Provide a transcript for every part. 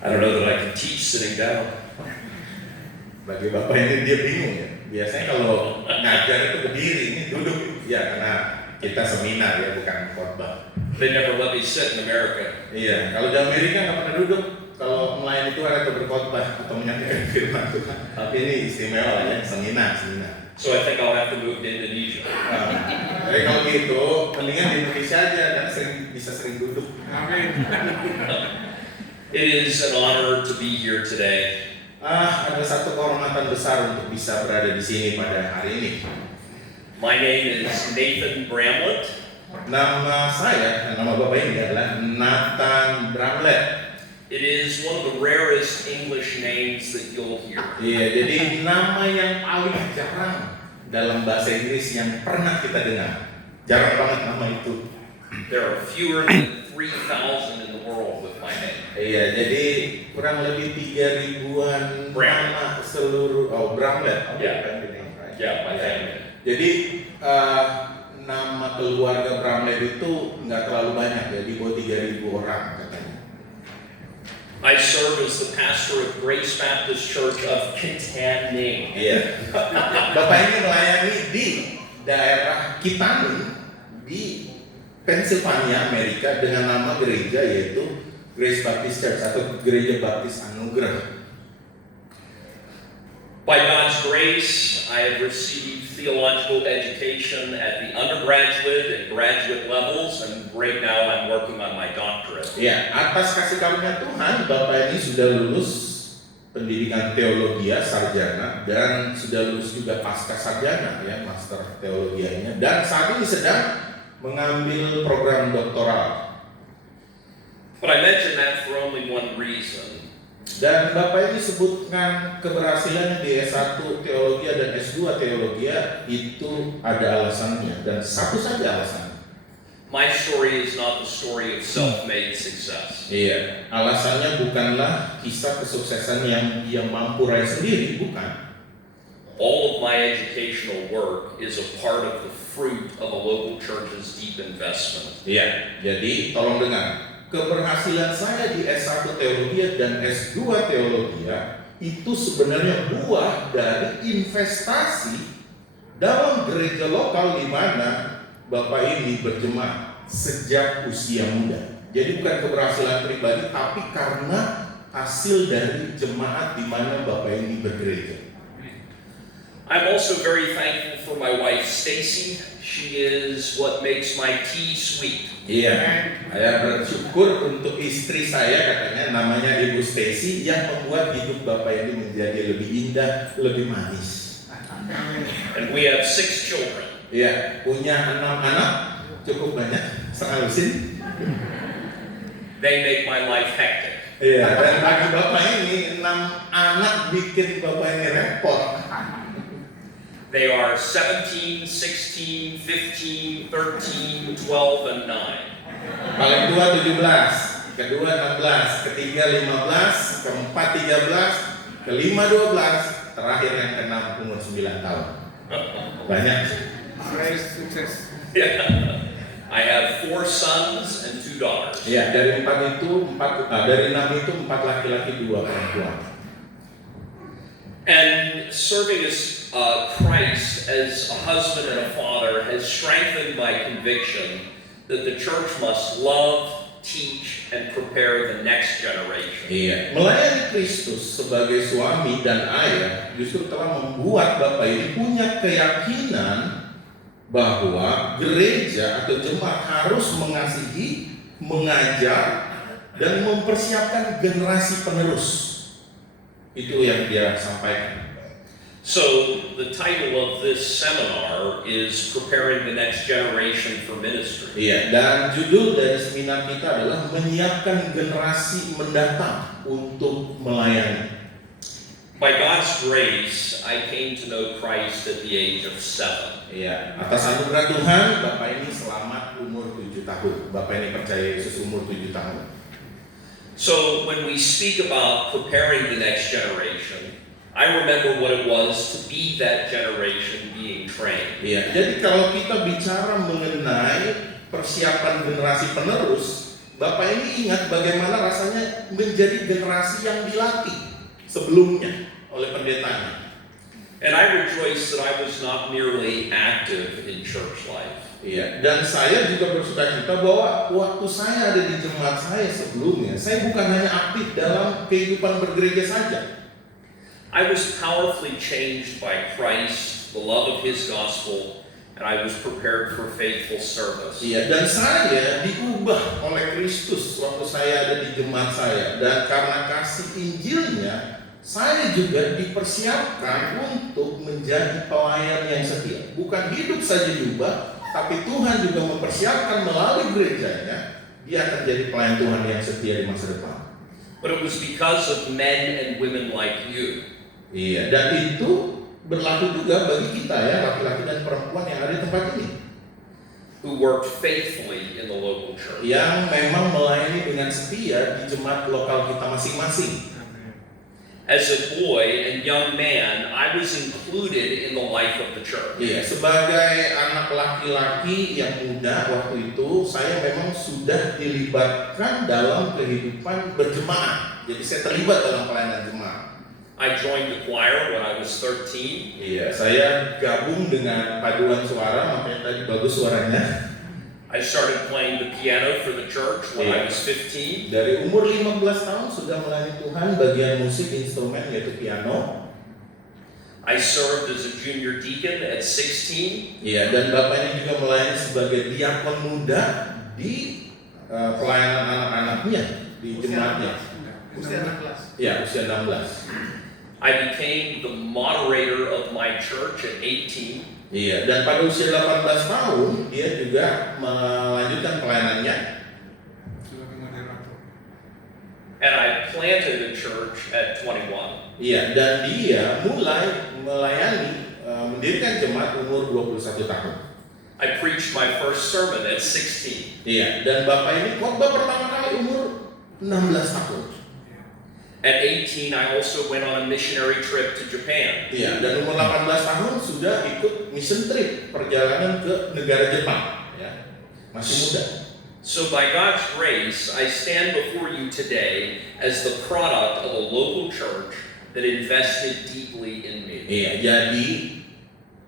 I don't know that I can teach sitting down. Bagi bapak ini dia bingung ya. Biasanya kalau ngajar itu berdiri, ini duduk. Ya karena kita seminar ya, bukan khotbah. They never let me sit in America. Iya, kalau di Amerika nggak pernah duduk. Kalau melayani Tuhan atau berkhotbah atau menyampaikan firman Tuhan. Tapi ini istimewa ya, seminar. So I think I'll have to move to Indonesia. Jadi kalau gitu, mendingan di Indonesia aja dan bisa sering duduk. Amin. It is an honor to be here today. Ada satu kehormatan besar untuk bisa berada di sini pada hari ini. My name is Nathan Bramlett. Nama saya, nama bapak ini adalah Nathan Bramlett. It is one of the rarest English names that you'll hear. Iya, jadi nama yang paling jarang dalam bahasa Inggris yang pernah kita dengar. Jarang banget nama itu. There are fewer than 3,000 in the world with my name. Iya, jadi kurang lebih 3.000-an nama seluruh Bramlett. Yeah. My family. Jadi nama keluarga Bramlett itu nggak terlalu banyak, ya di bawah 3.000 orang katanya. I serve as the pastor of Grace Baptist Church of Kittanning. Iya. Bapak ini melayani di daerah Kittanning di Pennsylvania, Amerika dengan nama gereja yaitu Grace Baptist Church atau Gereja Baptis Anugerah. By God's grace, I have received theological education at the undergraduate and graduate levels, and right now I'm working on my doctorate. Ya, atas kasih karunia Tuhan, Bapak ini sudah lulus pendidikan teologi sarjana dan sudah lulus juga pasca sarjana ya, master teologianya, dan saat ini sedang mengambil program doktoral. But I mention that for only one reason. Dan Bapak ini sebutkan keberhasilannya di S1 teologi dan S2 teologi itu ada alasannya, dan satu saja alasannya. My story is not the story of self-made success. Iya, alasannya bukanlah kisah kesuksesan yang dia mampu raih sendiri, bukan. All of my educational work is a part of the fruit of a local church's deep investment. Iya, jadi tolong dengar. Keberhasilan saya di S1 teologi dan S2 teologi itu sebenarnya buah dari investasi dalam gereja lokal di mana Bapak ini berjemaat sejak usia muda. Jadi bukan keberhasilan pribadi, tapi karena hasil dari jemaat di mana Bapak ini bergereja. I'm also very thankful for my wife Stacy. She is what makes my tea sweet. Iya, saya bersyukur untuk istri saya, katanya namanya Ibu Stacy, yang membuat hidup Bapak ini menjadi lebih indah, lebih manis. And we have 6 children. Iya, punya 6 anak, cukup banyak, sehalusin. They make my life hectic. Iya, dan bagi Bapak ini 6 anak bikin Bapak ini repot. They are 17, 16, 15, 13, 12, and 9. Paling tua 17, kedua 16, ketiga 15, keempat 13, kelima 12, terakhir yang keenam umur 9 tahun. Banyak. Sukses. I have 4 sons and 2 daughters. Ya, dari 6 itu 4 laki-laki, 2 perempuan. And serving as Christ as a husband and a father has strengthened my conviction that the church must love, teach, and prepare the next generation. Iya, melayani Kristus sebagai suami dan ayah justru telah membuat Bapak ini punya keyakinan bahwa gereja atau jemaat harus mengasihi, mengajar, dan mempersiapkan generasi penerus. Itu yang dia sampaikan. So the title of this seminar is Preparing the Next Generation for Ministry. Iya, dan judul dari seminar kita adalah menyiapkan generasi mendatang untuk melayani. By God's grace, I came to know Christ at the age of 7. Iya, atas anugerah Tuhan, Bapak ini selamat umur 7 tahun. Bapak ini percaya Yesus umur 7 tahun. So when we speak about preparing the next generation, I remember what it was to be that generation being trained. Iya, jadi kalau kita bicara mengenai persiapan generasi penerus, Bapak ini ingat bagaimana rasanya menjadi generasi yang dilatih sebelumnya oleh pendetanya. And I rejoice that I was not merely active in church life. Iya, dan saya juga bersukacita bahwa waktu saya ada di jemaat saya sebelumnya, saya bukan hanya aktif dalam kehidupan bergereja saja. I was powerfully changed by Christ, the love of His gospel, and I was prepared for faithful service. Iya, dan saya diubah oleh Kristus waktu saya ada di jemaat saya, dan karena kasih Injilnya, saya juga dipersiapkan untuk menjadi pelayan yang setia. Bukan hidup saja diubah, tapi Tuhan juga mempersiapkan melalui gerejanya, dia akan jadi pelayan Tuhan yang setia di masa depan. But it was because of men and women like you. Iya, dan itu berlaku juga bagi kita ya, laki-laki dan perempuan yang ada di tempat ini, who worked faithfully in the local church. yang memang melayani dengan setia di jemaat lokal kita masing-masing. As a boy and young man, I was included in the life of the church. Iya, sebagai anak laki-laki yang muda waktu itu, saya memang sudah dilibatkan dalam kehidupan berjemaat. Jadi saya terlibat dalam pelayanan jemaat. I joined the choir when I was 13. Iya, saya gabung dengan paduan suara, makanya tadi bagus suaranya. I started playing the piano for the church when I was 15. Dari umur 15 tahun sudah melayani Tuhan bagian musik instrumen yaitu piano. I served as a junior deacon at 16. Iya, dan bapaknya juga melayani sebagai diakon muda di pelayanan anak-anaknya di jemaatnya. Usia 16. Ya, usia 16. I became the moderator of my church at 18. Iya, dan pada usia 18 tahun dia juga melanjutkan pelayanannya. Sebagai moderator. And I planted a church at 21. Iya, dan dia mulai melayani mendirikan jemaat umur 21 tahun. I preached my first sermon at 16. Iya, dan bapak ini khotbah pertama kali umur 16 tahun. At 18, I also went on a missionary trip to Japan. Iya, dan umur 18 tahun sudah ikut mission trip, perjalanan ke negara Jepang. Ya, masih muda. So by God's grace, I stand before you today as the product of a local church that invested deeply in me. Iya, jadi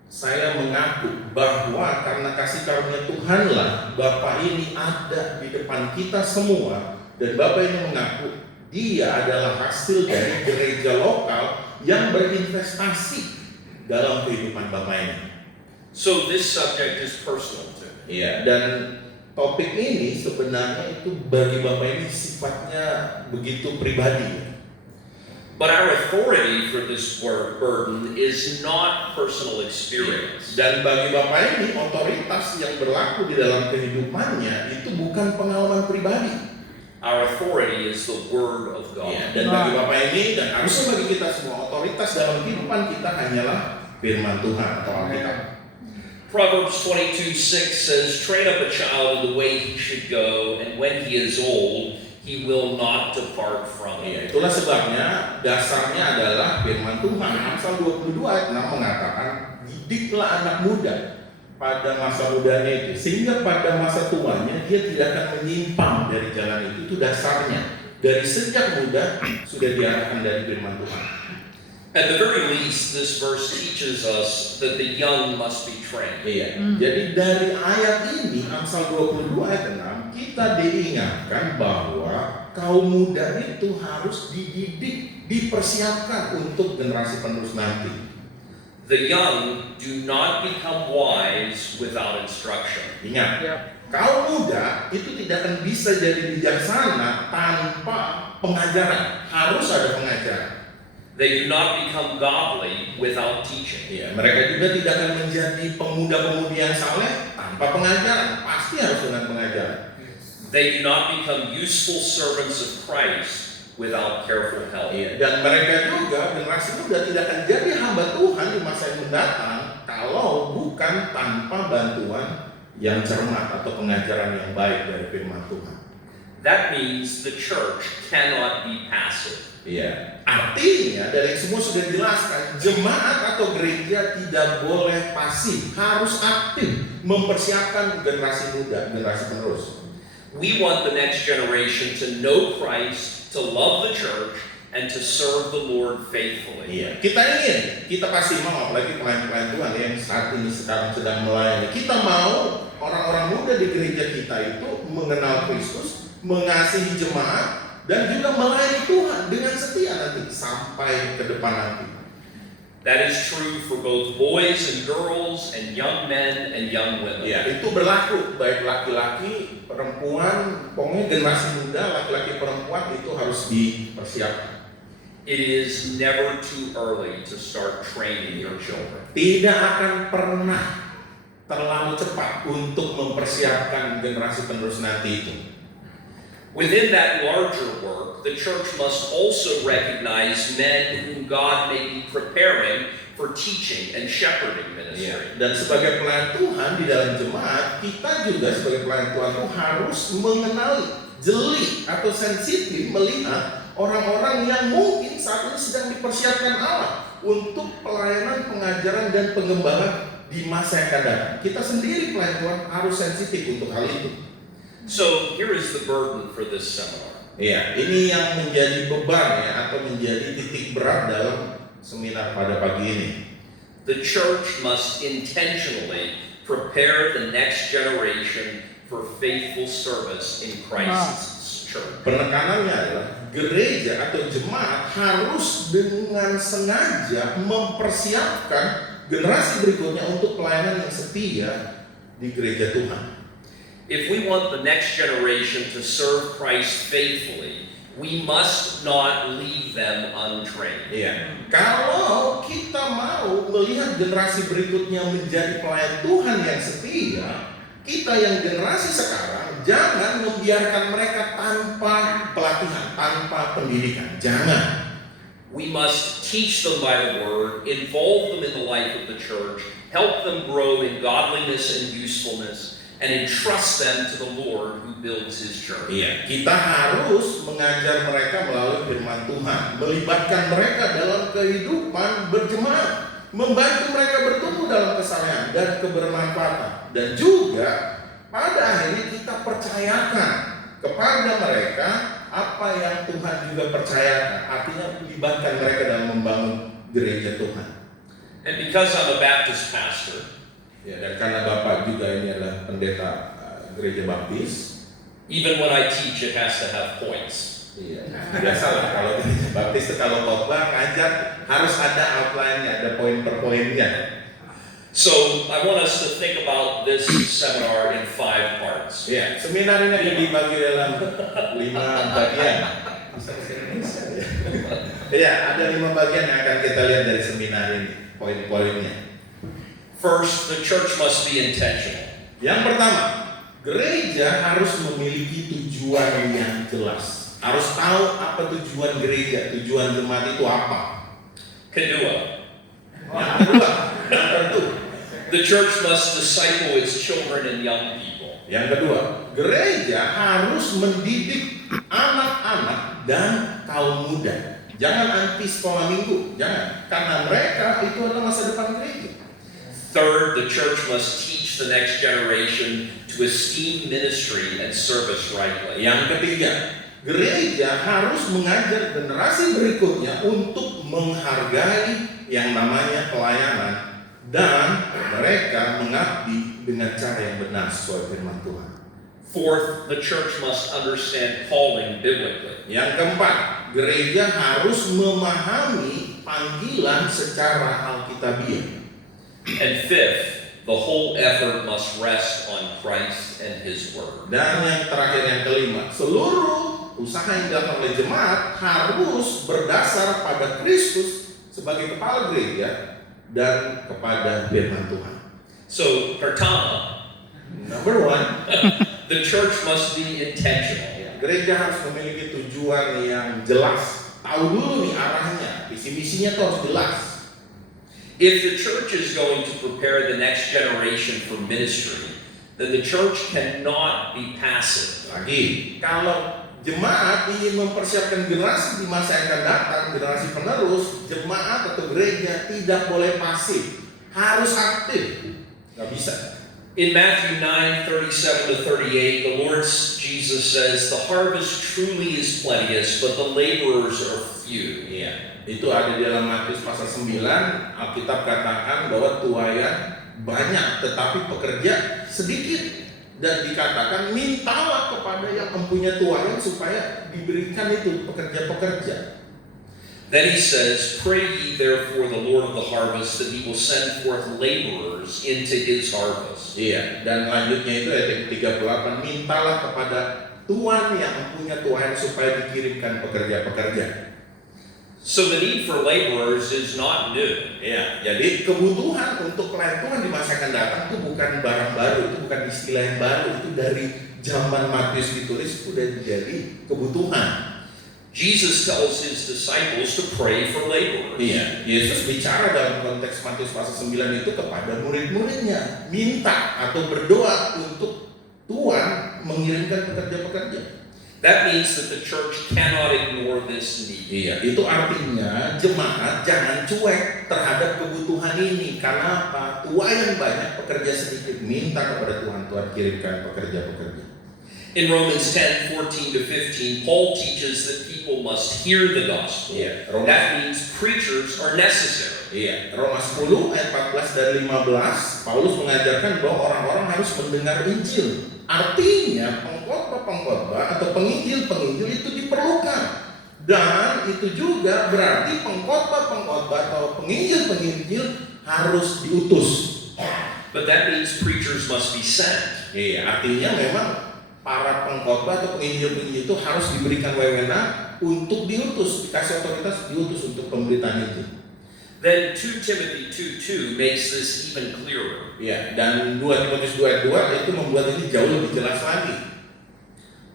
saya mengaku bahwa karena kasih karunia Tuhanlah Bapak ini ada di depan kita semua, dan Bapak ini mengaku dia adalah hasil dari gereja lokal yang berinvestasi dalam kehidupan Bapak ini. So this subject is personal to me. Iya, dan topik ini sebenarnya itu bagi Bapak ini sifatnya begitu pribadi. But our authority for this burden is not personal experience. Dan bagi Bapak ini otoritas yang berlaku di dalam kehidupannya itu bukan pengalaman pribadi. Our authority is the Word of God. Ya, dan bagi Bapak ini dan harusnya bagi kita semua, otoritas dalam kehidupan kita hanyalah firman Tuhan atau Alkitab. Proverbs 22:6 says, "Train up a child in the way he should go, and when he is old, he will not depart from Ya, it." itulah sebabnya dasarnya adalah firman Tuhan. Amsal 22 ayat 6 mengatakan, "Didiklah anak muda pada masa mudanya itu, sehingga pada masa tuanya dia tidak akan menyimpang dari jalan itu." Itu dasarnya. Dari sejak muda sudah diarahkan dari firman Tuhan. At the very least, this verse teaches us that the young must be trained. Iya. Jadi dari ayat ini Amsal 22 ayat 6 kita diingatkan bahwa kaum muda itu harus dididik, dipersiapkan untuk generasi penerus nanti. The young do not become wise without instruction. Ingat, kaum muda itu tidak akan bisa jadi bijaksana tanpa pengajaran. Harus ada pengajaran. They do not become godly without teaching. Ya, mereka juga tidak akan menjadi pemuda-pemudi yang saleh tanpa pengajaran. Pasti harus dengan pengajaran. They do not become useful servants of Christ without careful help. Ya, dan mereka juga generasi muda tidak akan jadi hamba Tuhan di masa yang mendatang kalau bukan tanpa bantuan yang cermat atau pengajaran yang baik dari firman Tuhan. That means the church cannot be passive. Iya, artinya dari yang semua sudah dijelaskan, jemaat atau gereja tidak boleh pasif, harus aktif mempersiapkan generasi muda, generasi penerus. We want the next generation to know Christ, to love the church, and to serve the Lord faithfully. Iya, kita pasti mau, apalagi pelayan-pelayan Tuhan yang saat ini sekarang sedang melayani. Kita mau orang-orang muda di gereja kita itu mengenal Kristus, mengasihi jemaat, dan juga melayani Tuhan dengan setia nanti sampai ke depan nanti. That is true for both boys and girls and young men and young women. Ya, itu berlaku baik laki-laki, perempuan, pokoknya generasi muda, laki-laki, perempuan itu harus dipersiapkan. It is never too early to start training your children. Tidak akan pernah terlalu cepat untuk mempersiapkan generasi penerus nanti itu. Within that larger work, the church must also recognize men whom God may be preparing for teaching and shepherding ministry. Dan sebagai pelayan Tuhan di dalam jemaat, kita juga sebagai pelayan Tuhan itu harus mengenali, jeli atau sensitif melihat orang-orang yang mungkin saat ini sedang dipersiapkan Allah untuk pelayanan, pengajaran, dan pengembangan di masa yang akan datang. Kita sendiri pelayan Tuhan harus sensitif untuk hal itu. So here is the burden for this seminar. Ya, ini yang menjadi beban ya, atau menjadi titik berat dalam seminar pada pagi ini. The church must intentionally prepare the next generation for faithful service in Christ's church. Penekanannya adalah gereja atau jemaat harus dengan sengaja mempersiapkan generasi berikutnya untuk pelayanan yang setia di gereja Tuhan. If we want the next generation to serve Christ faithfully, we must not leave them untrained. Iya. Kalau kita mau melihat generasi berikutnya menjadi pelayan Tuhan yang setia, kita yang generasi sekarang jangan membiarkan mereka tanpa pelatihan, tanpa pendidikan. Jangan. We must teach them by the word, involve them in the life of the church, help them grow in godliness and usefulness, and entrust them to the Lord who builds His church. Iya, kita harus mengajar mereka melalui firman Tuhan, melibatkan mereka dalam kehidupan berjemaat, membantu mereka bertumbuh dalam kesalehan dan kebermanfaatan, dan juga pada akhirnya kita percayakan kepada mereka apa yang Tuhan juga percayakan, artinya melibatkan mereka dalam membangun gereja Tuhan. And because I'm a Baptist pastor, Ya, dan karena Bapak juga ini adalah pendeta gereja Baptis. even when I teach, it has to have points. Iya, biasalah kalau gereja Baptis itu kalau khotbah ngajar harus ada outline-nya, ada poin per poinnya. So I want us to think about this seminar in 5 parts. Ya, seminar ini akan dibagi dalam 5 bagian. Ya, ada 5 bagian yang akan kita lihat dari seminar ini, poin-poinnya. First, the church must be intentional. Yang pertama, gereja harus memiliki tujuan yang jelas. Harus tahu apa tujuan gereja, tujuan jemaat itu apa. Kedua, Yang kedua, yang tentu. the church must disciple its children and young people. Yang kedua, gereja harus mendidik anak-anak dan kaum muda. Jangan anti sekolah minggu, jangan. Karena mereka itu adalah masa depan gereja. Third, the church must teach the next generation to esteem ministry and service rightly. Yang ketiga, gereja harus mengajar generasi berikutnya untuk menghargai yang namanya pelayanan dan mereka mengabdi dengan cara yang benar sesuai firman Tuhan. Fourth, the church must understand calling biblically. Yang keempat, gereja harus memahami panggilan secara alkitabiah. And fifth, the whole effort must rest on Christ and His Word. Dan yang terakhir, yang kelima, seluruh usaha yang dilakukan oleh jemaat harus berdasar pada Kristus sebagai kepala gereja dan kepada firman Tuhan. So, pertama, Number one, the church must be intentional. gereja harus memiliki tujuan yang jelas. Tahu dulu nih arahnya, visi misinya tuh harus jelas. If the church is going to prepare the next generation for ministry, then the church cannot be passive. Lagi, kalau jemaat ingin mempersiapkan generasi di masa yang akan datang, generasi penerus, jemaat atau gereja tidak boleh pasif, harus aktif. Gak bisa. In Matthew 9:37-38, the Lord Jesus says, "The harvest truly is plenteous, but the laborers are few." Iya, itu ada di dalam Matius pasal 9. Alkitab katakan bahwa tuaian banyak tetapi pekerja sedikit, dan dikatakan mintalah kepada yang mempunyai tuaian supaya diberikan itu pekerja-pekerja. Then he says, "Pray ye therefore the Lord of the harvest that he will send forth laborers into his harvest." Iya, dan lanjutnya itu ayat yang 38, mintalah kepada Tuhan yang mempunyai tuaian supaya dikirimkan pekerja-pekerja. So the need for laborers is not new. Ya, jadi kebutuhan untuk pelayan Tuhan di masa akan datang itu bukan barang baru, itu bukan istilah yang baru, itu dari zaman Matius ditulis sudah jadi kebutuhan. Jesus tells his disciples to pray for laborers. Iya, Yesus bicara dalam konteks Matius pasal 9 itu kepada murid-muridnya, minta atau berdoa untuk Tuhan mengirimkan pekerja-pekerja. That means that the church cannot ignore this need. Iya, itu artinya jemaat jangan cuek terhadap kebutuhan ini. Karena apa? Tuaian banyak, pekerja sedikit. Minta kepada Tuhan, Tuhan kirimkan pekerja-pekerja. In Romans 10:14-15, Paul teaches that people must hear the gospel. Iya, That means preachers are necessary. Iya, Roma 10 ayat 14 dan 15, Paulus mengajarkan bahwa orang-orang harus mendengar Injil. Artinya pengkhotbah atau penginjil itu diperlukan. Dan itu juga berarti pengkhotbah atau penginjil harus diutus. But that means preachers must be sent. Iya, artinya memang para pengkhotbah atau penginjil itu harus diberikan wewenang untuk diutus, dikasih otoritas diutus untuk pemberitaan Injil. Then 2 Timothy 2:2 makes this even clearer. Ya, dan 2 Timotius 2 ayat 2 itu membuat ini jauh lebih jelas lagi.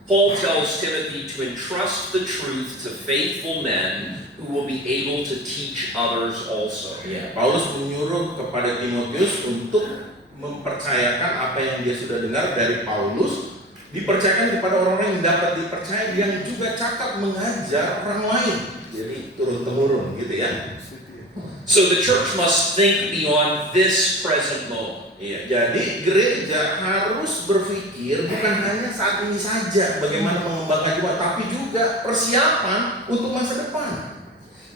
Paul tells Timothy to entrust the truth to faithful men who will be able to teach others also. Ya, Paulus menyuruh kepada Timotius untuk mempercayakan apa yang dia sudah dengar dari Paulus, dipercayakan kepada orang-orang yang dapat dipercaya, yang juga cakap mengajar orang lain. Jadi turun-temurun gitu ya. So the church must think beyond this present moment. Iya, jadi gereja harus berpikir bukan hanya saat ini saja bagaimana mengembangkan jiwa, tapi juga persiapan untuk masa depan.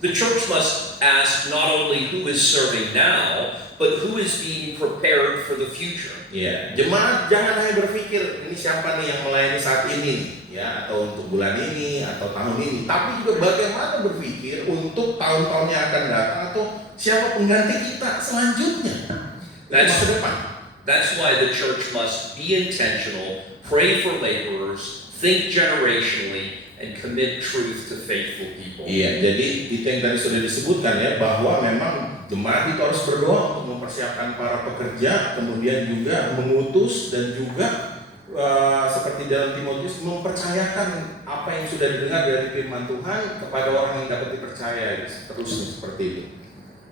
The church must ask not only who is serving now, but who is being prepared for the future. Iya, jemaat jangan hanya berpikir ini siapa nih yang melayani saat ini, ya, atau untuk bulan ini atau tahun ini, tapi juga bagaimana berpikir untuk tahun-tahun yang akan datang atau siapa pengganti kita selanjutnya. Masa depan. That's why the church must be intentional, pray for laborers, think generationally, and commit truth to faithful people. Iya, jadi itu yang tadi sudah disebutkan ya, bahwa memang jemaat itu harus berdoa untuk mempersiapkan para pekerja, kemudian juga mengutus dan juga seperti dalam Timotius mempercayakan apa yang sudah didengar dari firman Tuhan kepada orang yang dapat dipercaya, seterusnya seperti itu.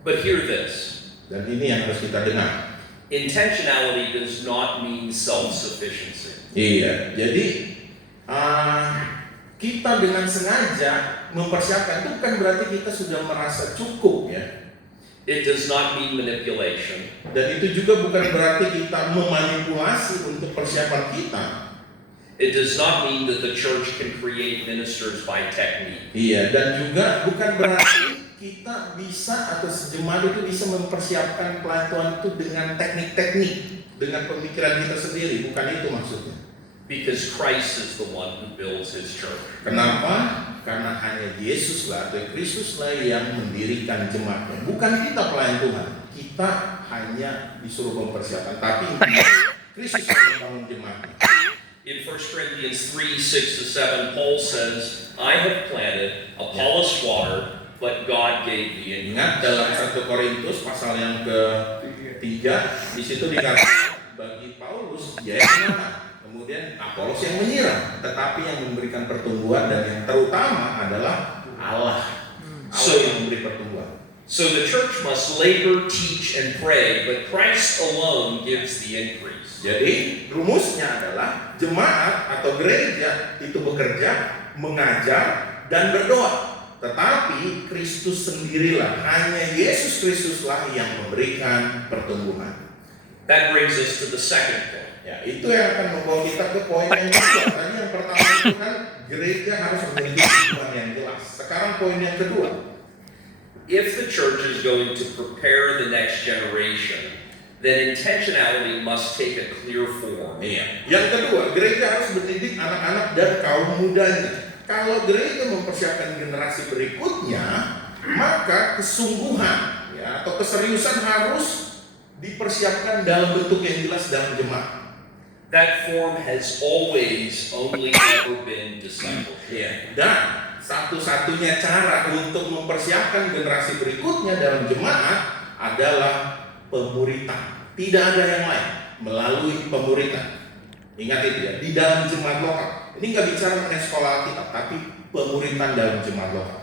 But hear this. Dan ini yang harus kita dengar. Intentionality does not mean self-sufficiency. Iya, jadi kita dengan sengaja mempersiapkan itu bukan berarti kita sudah merasa cukup ya. It does not mean manipulation. Dan itu juga bukan berarti kita memanipulasi untuk persiapan kita. It does not mean that the church can create ministers by technique. Iya, dan juga bukan berarti kita bisa atau sejemaat itu bisa mempersiapkan pelayan Tuhan itu dengan teknik-teknik, dengan pemikiran kita sendiri, bukan itu maksudnya. Because Christ is the one who builds his church. Kenapa? Karena hanya Yesuslah atau Kristuslah yang mendirikan jemaatnya, bukan kita pelayan Tuhan. Kita hanya disuruh mempersiapkan, tapi Kristus yang membangun jemaatnya. In 1 Corinthians 3:6-7, Paul says, "I have planted, Apollos watered, but God gave the increase." Ingat dalam 1 Korintus pasal yang ke-3, di situ dikatakan bagi Paulus dia yang menanam, kemudian Apolos yang menyiram, tetapi yang memberikan pertumbuhan dan yang terutama adalah Allah. Allah yang memberi pertumbuhan. So the church must labor, teach, and pray, but Christ alone gives the increase. Jadi rumusnya adalah jemaat atau gereja itu bekerja, mengajar, dan berdoa. Tetapi Kristus sendirilah, hanya Yesus Kristuslah yang memberikan pertumbuhan. That brings us to the second point. Ya, itu yang akan membawa kita ke poin yang kedua. Tadi yang pertama itu kan gereja harus memiliki tujuan yang jelas. Sekarang poin yang kedua. If the church is going to prepare the next generation, then intentionality must take a clear form. Iya. Yang kedua, gereja harus mendidik anak-anak dan kaum mudanya. Kalau gereja mempersiapkan generasi berikutnya, maka kesungguhan ya, atau keseriusan harus dipersiapkan dalam bentuk yang jelas dalam jemaat. That form has always only ever been discipleship. Ya. Dan satu-satunya cara untuk mempersiapkan generasi berikutnya dalam jemaat adalah pemuritan. Tidak ada yang lain melalui pemuritan. Ingat itu ya, di dalam jemaat lokal. Ini nggak bicara mengenai sekolah kita, tapi pemuritan dalam jemaat lokal.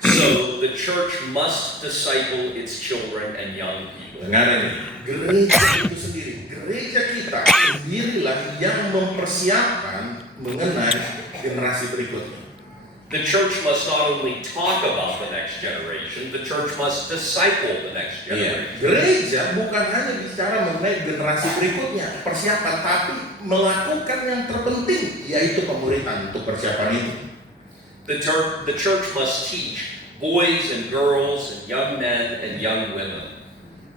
So the church must disciple its children and young people. Dengar ini, gereja itu sendiri, gereja kita sendirilah yang mempersiapkan mengenai generasi berikutnya. The church must not only talk about the next generation, the church must disciple the next generation. Gereja bukan hanya bicara mengenai generasi berikutnya, persiapan, tapi melakukan yang terpenting, yaitu pemuritan untuk persiapan itu. The church must teach boys and girls and young men and young women.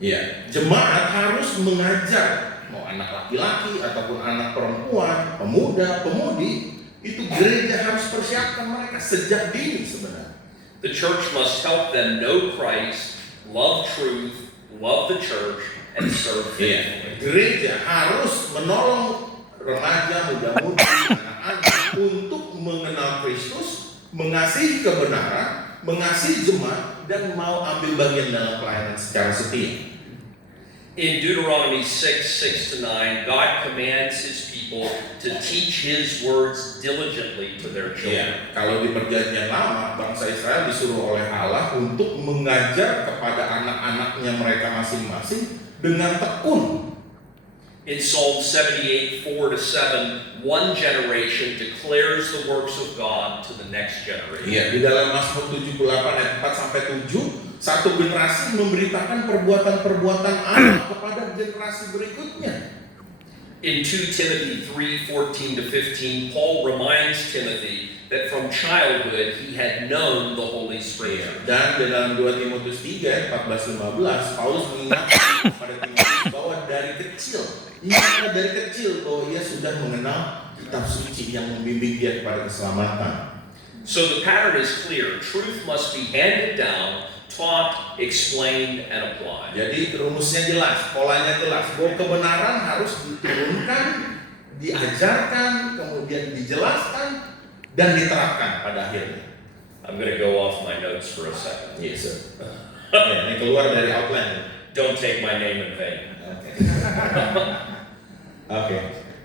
Ya, jemaat harus mengajar, mau anak laki-laki ataupun anak perempuan, pemuda, pemudi, itu gereja harus persiapkan mereka sejak dini sebenarnya. The church must help them know Christ, love truth, love the church, and serve faithfully. Gereja harus menolong remaja, muda-mudi, anak-anak untuk mengenal Kristus, mengasihi kebenaran, mengasihi jemaat, dan mau ambil bagian dalam pelayanan secara setia. In Deuteronomy 6:6-9, God commands His people to teach His words diligently to their children. Kalau di Perjanjian Lama, bangsa Israel disuruh oleh Allah untuk mengajar kepada anak-anaknya mereka masing-masing dengan tekun. In Psalm 78:4-7, one generation declares the works of God to the next generation. Iya, di dalam Mazmur 78 ayat 4-7, satu generasi memberitakan perbuatan-perbuatan Allah kepada generasi berikutnya. In 2 Timothy 3:14-15, Paul reminds Timothy that from childhood he had known the Holy Scripture. Dan di dalam 2 Timotius 3 ayat 14-15, Paulus mengingatkan kepada Timotius bahwa dari kecil bahwa ia sudah mengenal kitab suci yang membimbing dia kepada keselamatan. So the pattern is clear. Truth must be handed down, taught, explained, and applied. Jadi rumusnya jelas, polanya jelas. Bahwa kebenaran harus diturunkan, diajarkan, kemudian dijelaskan, dan diterapkan pada akhirnya. I'm going to go off my notes for a second. Yes, sir. Ya, ini keluar dari outline. Don't take my name in vain. Oke.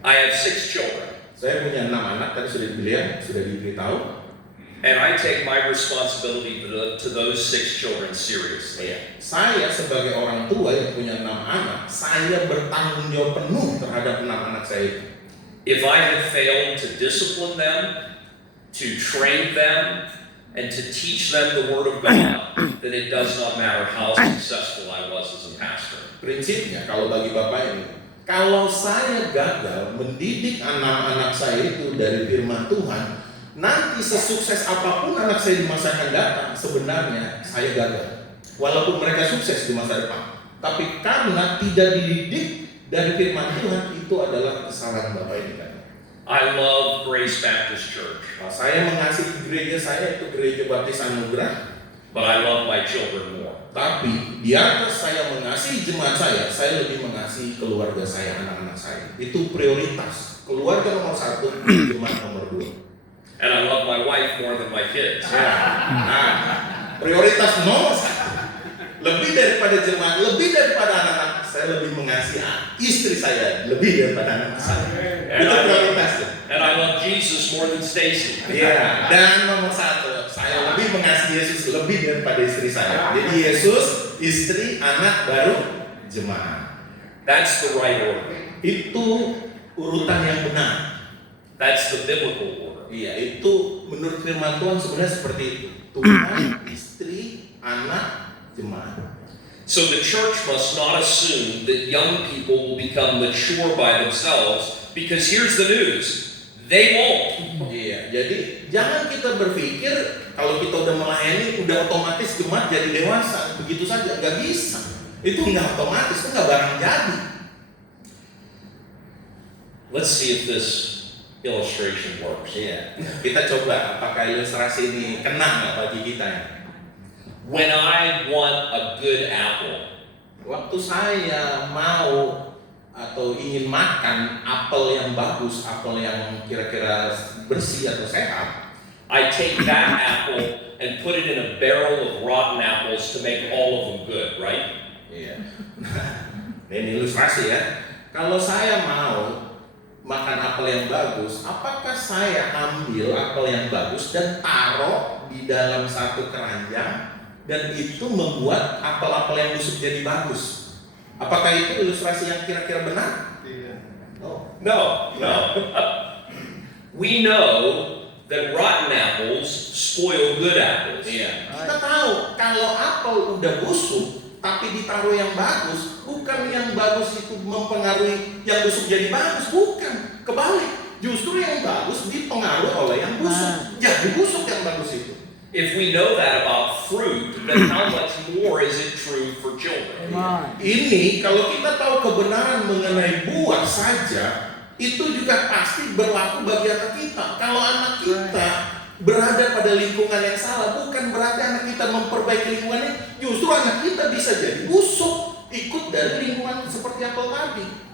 I have 6 children, Saya punya 6 anak, tadi sudah diberitahu. and I take my responsibility to those 6 children seriously. Saya sebagai orang tua yang punya 6 anak, saya bertanggung jawab penuh terhadap 6 anak saya itu. If I have failed to discipline them, to train them, and to teach them the Word of God, then it does not matter how successful I was as a pastor. Prinsipnya kalau bagi Bapak ini, kalau saya gagal mendidik anak-anak saya itu dari firman Tuhan, nanti sesukses apapun anak saya di masa akan datang, sebenarnya saya gagal. Walaupun mereka sukses di masa depan, tapi karena tidak dididik dari firman Tuhan, itu adalah kesalahan Bapak ini kan. I love Grace Baptist Church, Nah, saya mengasihi gereja saya itu Gereja Baptis Anugerah, but I love my children more. tapi di atas saya mengasihi jemaat saya lebih mengasihi keluarga saya, anak-anak saya. Itu prioritas. Keluarga nomor 1, jemaat nomor 2. And I love my wife more than my kids. Ya. Nah, prioritas nomor 1. Lebih daripada jemaat, lebih daripada anak-anak, saya lebih mengasihi istri saya lebih daripada anak saya. Itu prioritasnya. And I love Jesus more than Stacy. Iya. Dan nomor 1, saya lebih mengasihi Yesus lebih daripada istri saya. Jadi Yesus, istri, anak, baru jemaat. That's the right order. Itu urutan yang benar. That's the biblical order. Iya, itu menurut firman Tuhan sebenarnya seperti itu. Tuhan, istri, anak, jemaat. So So the church must not assume that young people will become mature by themselves, because here's the news, they won't. Iya, jadi jangan kita berpikir kalau kita udah melayani udah otomatis jemaat jadi dewasa begitu saja, nggak bisa. Itu nggak otomatis, itu nggak barang jadi. Let's see if this illustration works. Iya, kita coba apakah ilustrasi ini kena nggak bagi kita ya? When I want a good apple, Waktu saya mau atau ingin makan apel yang bagus, apel yang kira-kira bersih atau sehat, I take that apple and put it in a barrel of rotten apples to make all of them good, right? iya. Ini ilustrasi ya. Kalau saya mau makan apel yang bagus, apakah saya ambil apel yang bagus dan taruh di dalam satu keranjang dan itu membuat apel-apel yang busuk jadi bagus? Apakah itu ilustrasi yang kira-kira benar? Tidak. Oh. No. We know that rotten apples spoil good apples. Iya. Kita tahu kalau apel udah busuk tapi ditaruh yang bagus, bukan yang bagus itu mempengaruhi yang busuk jadi bagus, bukan. Kebalik, justru yang bagus dipengaruhi oleh yang busuk. Jadi busuk yang bagus itu. If we know that about fruit, then how much more is it true for children? Ini kalau kita tahu kebenaran mengenai buah saja, itu juga pasti berlaku bagi anak kita. Kalau anak kita berada pada lingkungan yang salah, bukan berarti anak kita memperbaiki lingkungannya, justru anak kita bisa jadi busuk ikut dari lingkungan seperti apel tadi.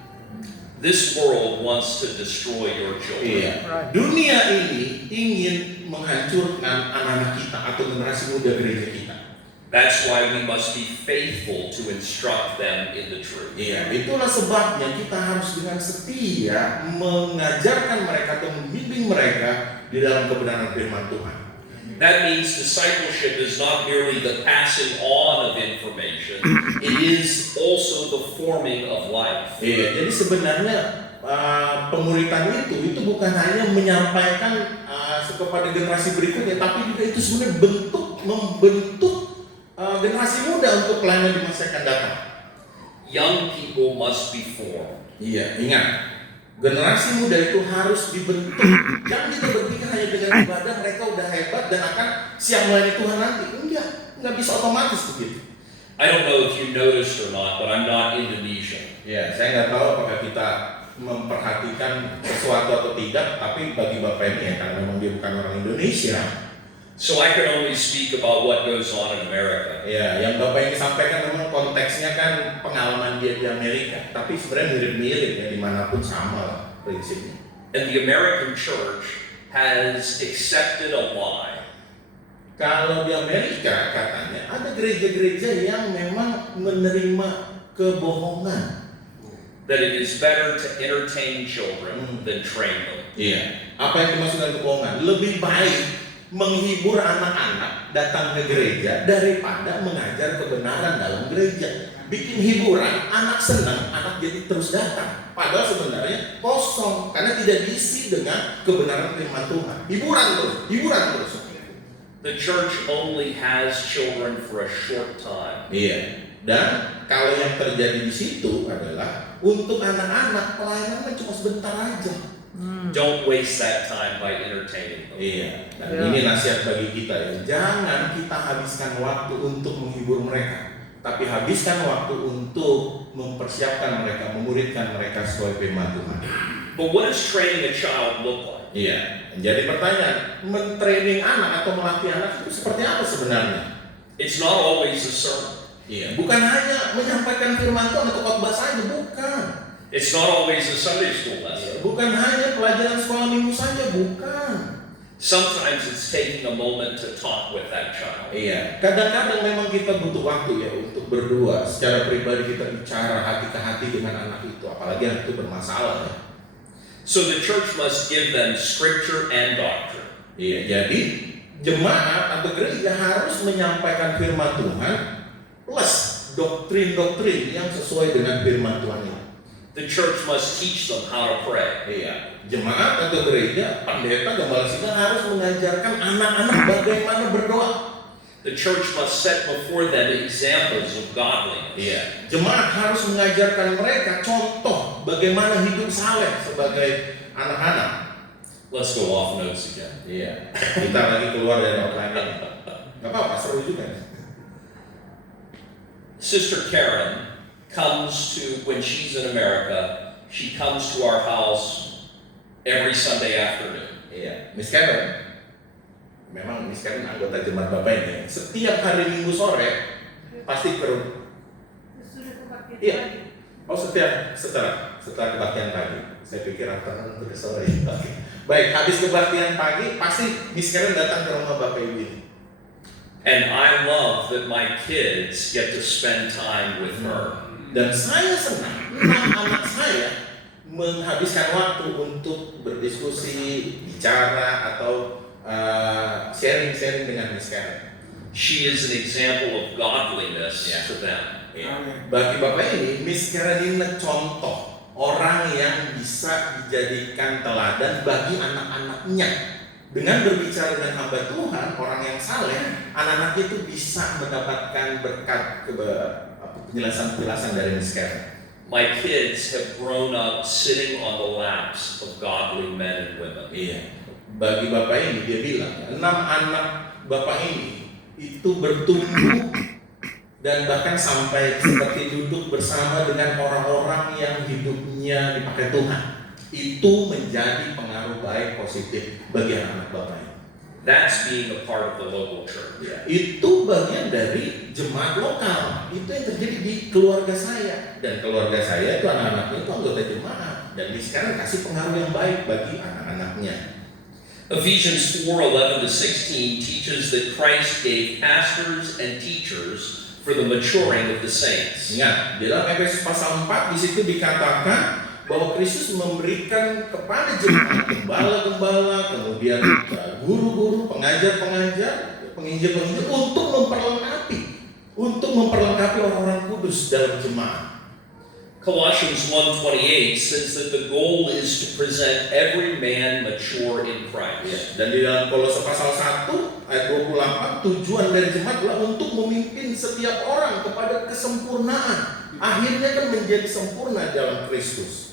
This world wants to destroy your children. Iya. Dunia ini ingin menghancurkan anak-anak kita atau generasi muda gereja kita. That's why we must be faithful to instruct them in the truth. Iya, itulah sebabnya kita harus dengan setia mengajarkan mereka atau membimbing mereka di dalam kebenaran firman Tuhan. That means discipleship is not merely the passing on of information, it is also the forming of life. Iya, jadi sebenarnya pemuritan itu bukan hanya menyampaikan kepada generasi berikutnya, tapi juga itu sebenarnya membentuk generasi muda untuk pelayanan di masa akan datang. Young people must be formed. Iya, ingat, generasi muda itu harus dibentuk. Jangan kita berpikir hanya dengan ibadah mereka udah hebat dan akan siap melayani Tuhan nanti. Enggak bisa otomatis begitu. I don't know if you noticed or not, but I'm not Indonesian. Ya, saya nggak tahu apakah kita memperhatikan sesuatu atau tidak, tapi bagi Bapak ini ya, karena memang dia bukan orang Indonesia. So I can only speak about what goes on in America. Ya, yang Bapak ini sampaikan memang konteksnya kan pengalaman dia di Amerika, tapi sebenarnya mirip-mirip ya, dimanapun sama lah prinsipnya. And the American church has accepted a lie. Kalau di Amerika katanya ada gereja-gereja yang memang menerima kebohongan. That it is better to entertain children than train them. Iya. Apa yang dimaksud dengan kebohongan? Lebih baik menghibur anak-anak datang ke gereja daripada mengajar kebenaran dalam gereja. Bikin hiburan, anak senang, anak jadi terus datang. Padahal sebenarnya kosong karena tidak diisi dengan kebenaran firman Tuhan. Hiburan terus. The church only has children for a short time. Iya. Dan kalau yang terjadi di situ adalah untuk anak-anak pelayanannya cuma sebentar aja. Don't waste that time by entertaining them. Iya. Dan ini nasihat bagi kita ya. Jangan kita habiskan waktu untuk menghibur mereka, tapi habiskan waktu untuk mempersiapkan mereka, memuridkan mereka sesuai firman Tuhan. But what does training a child look like? Iya. Jadi pertanyaan, mentraining anak atau melatih anak itu seperti apa sebenarnya? It's not always a sermon. Iya. Bukan hanya menyampaikan firman Tuhan atau khotbah saja, bukan. It's not always a Sunday school lesson. Bukan hanya pelajaran sekolah minggu saja, bukan. Sometimes it's taking a moment to talk with that child. Iya, kadang-kadang memang kita butuh waktu ya untuk berdua secara pribadi kita bicara hati ke hati dengan anak itu, apalagi anak itu bermasalah ya. So the church must give them scripture and doctrine. Iya, jadi jemaat atau gereja harus menyampaikan firman Tuhan plus doktrin-doktrin yang sesuai dengan firman Tuhan itu. The church must teach them how to pray. Iya, jemaat atau gereja, pendeta, gembala sidang harus mengajarkan anak-anak bagaimana berdoa. The church must set before them examples of godliness. Iya, jemaat harus mengajarkan mereka contoh bagaimana hidup saleh sebagai anak-anak. Let's go off notes again. Iya, kita lagi keluar dari outline ini. Gak apa-apa, seru juga. Sister Karen comes to, when she's in America, she comes to our house every Sunday afternoon. Iya, Miss Karen. Memang Miss Karen anggota jemaat Bapak ini. Setiap hari Minggu sore pasti Iya. Oh, setelah kebaktian pagi. Saya pikir apa untuk sore. Oke. Baik, habis kebaktian pagi pasti Miss Karen datang ke rumah Bapak Ibu ini. And I love that my kids get to spend time with her. Dan saya senang anak saya menghabiskan waktu untuk berdiskusi, bicara atau sharing dengan Miss Karen. She is an example of godliness to them. Ya. Bagi Bapak ini, Miss Karen ini contoh orang yang bisa dijadikan teladan bagi anak-anaknya. Dengan berbicara dengan hamba Tuhan, orang yang saleh, anak-anak itu bisa mendapatkan berkat penjelasan-penjelasan dari Miss Karen. My kids have grown up sitting on the laps of godly men and women. Iya. Bagi Bapak ini, dia bilang, 6 anak Bapak ini itu bertumbuh dan bahkan sampai seperti duduk bersama dengan orang-orang yang hidupnya dipakai Tuhan. Itu menjadi pengaruh baik positif bagi anak-anak Bapak ini. That's being a part of the local church. Ya, itu bagian dari jemaat lokal. Itu yang terjadi di keluarga saya. Dan keluarga saya itu anak-anaknya itu anggota jemaat. Dan sekarang kasih pengaruh yang baik bagi anak-anaknya. Ephesians 4:11-16 teaches that Christ gave pastors and teachers for the maturing of the saints. Ingat, di dalam Efesus pasal 4 di situ dikatakan bahwa Kristus memberikan kepada jemaat gembala-gembala, kemudian guru-guru, pengajar-pengajar, penginjil-penginjil untuk memperlengkapi orang-orang kudus dalam jemaat. Colossians 1:28 says that the goal is to present every man mature in Christ. Dan di dalam Kolose pasal 1 ayat 28, tujuan dari jemaat adalah untuk memimpin setiap orang kepada kesempurnaan. Akhirnya kan menjadi sempurna dalam Kristus.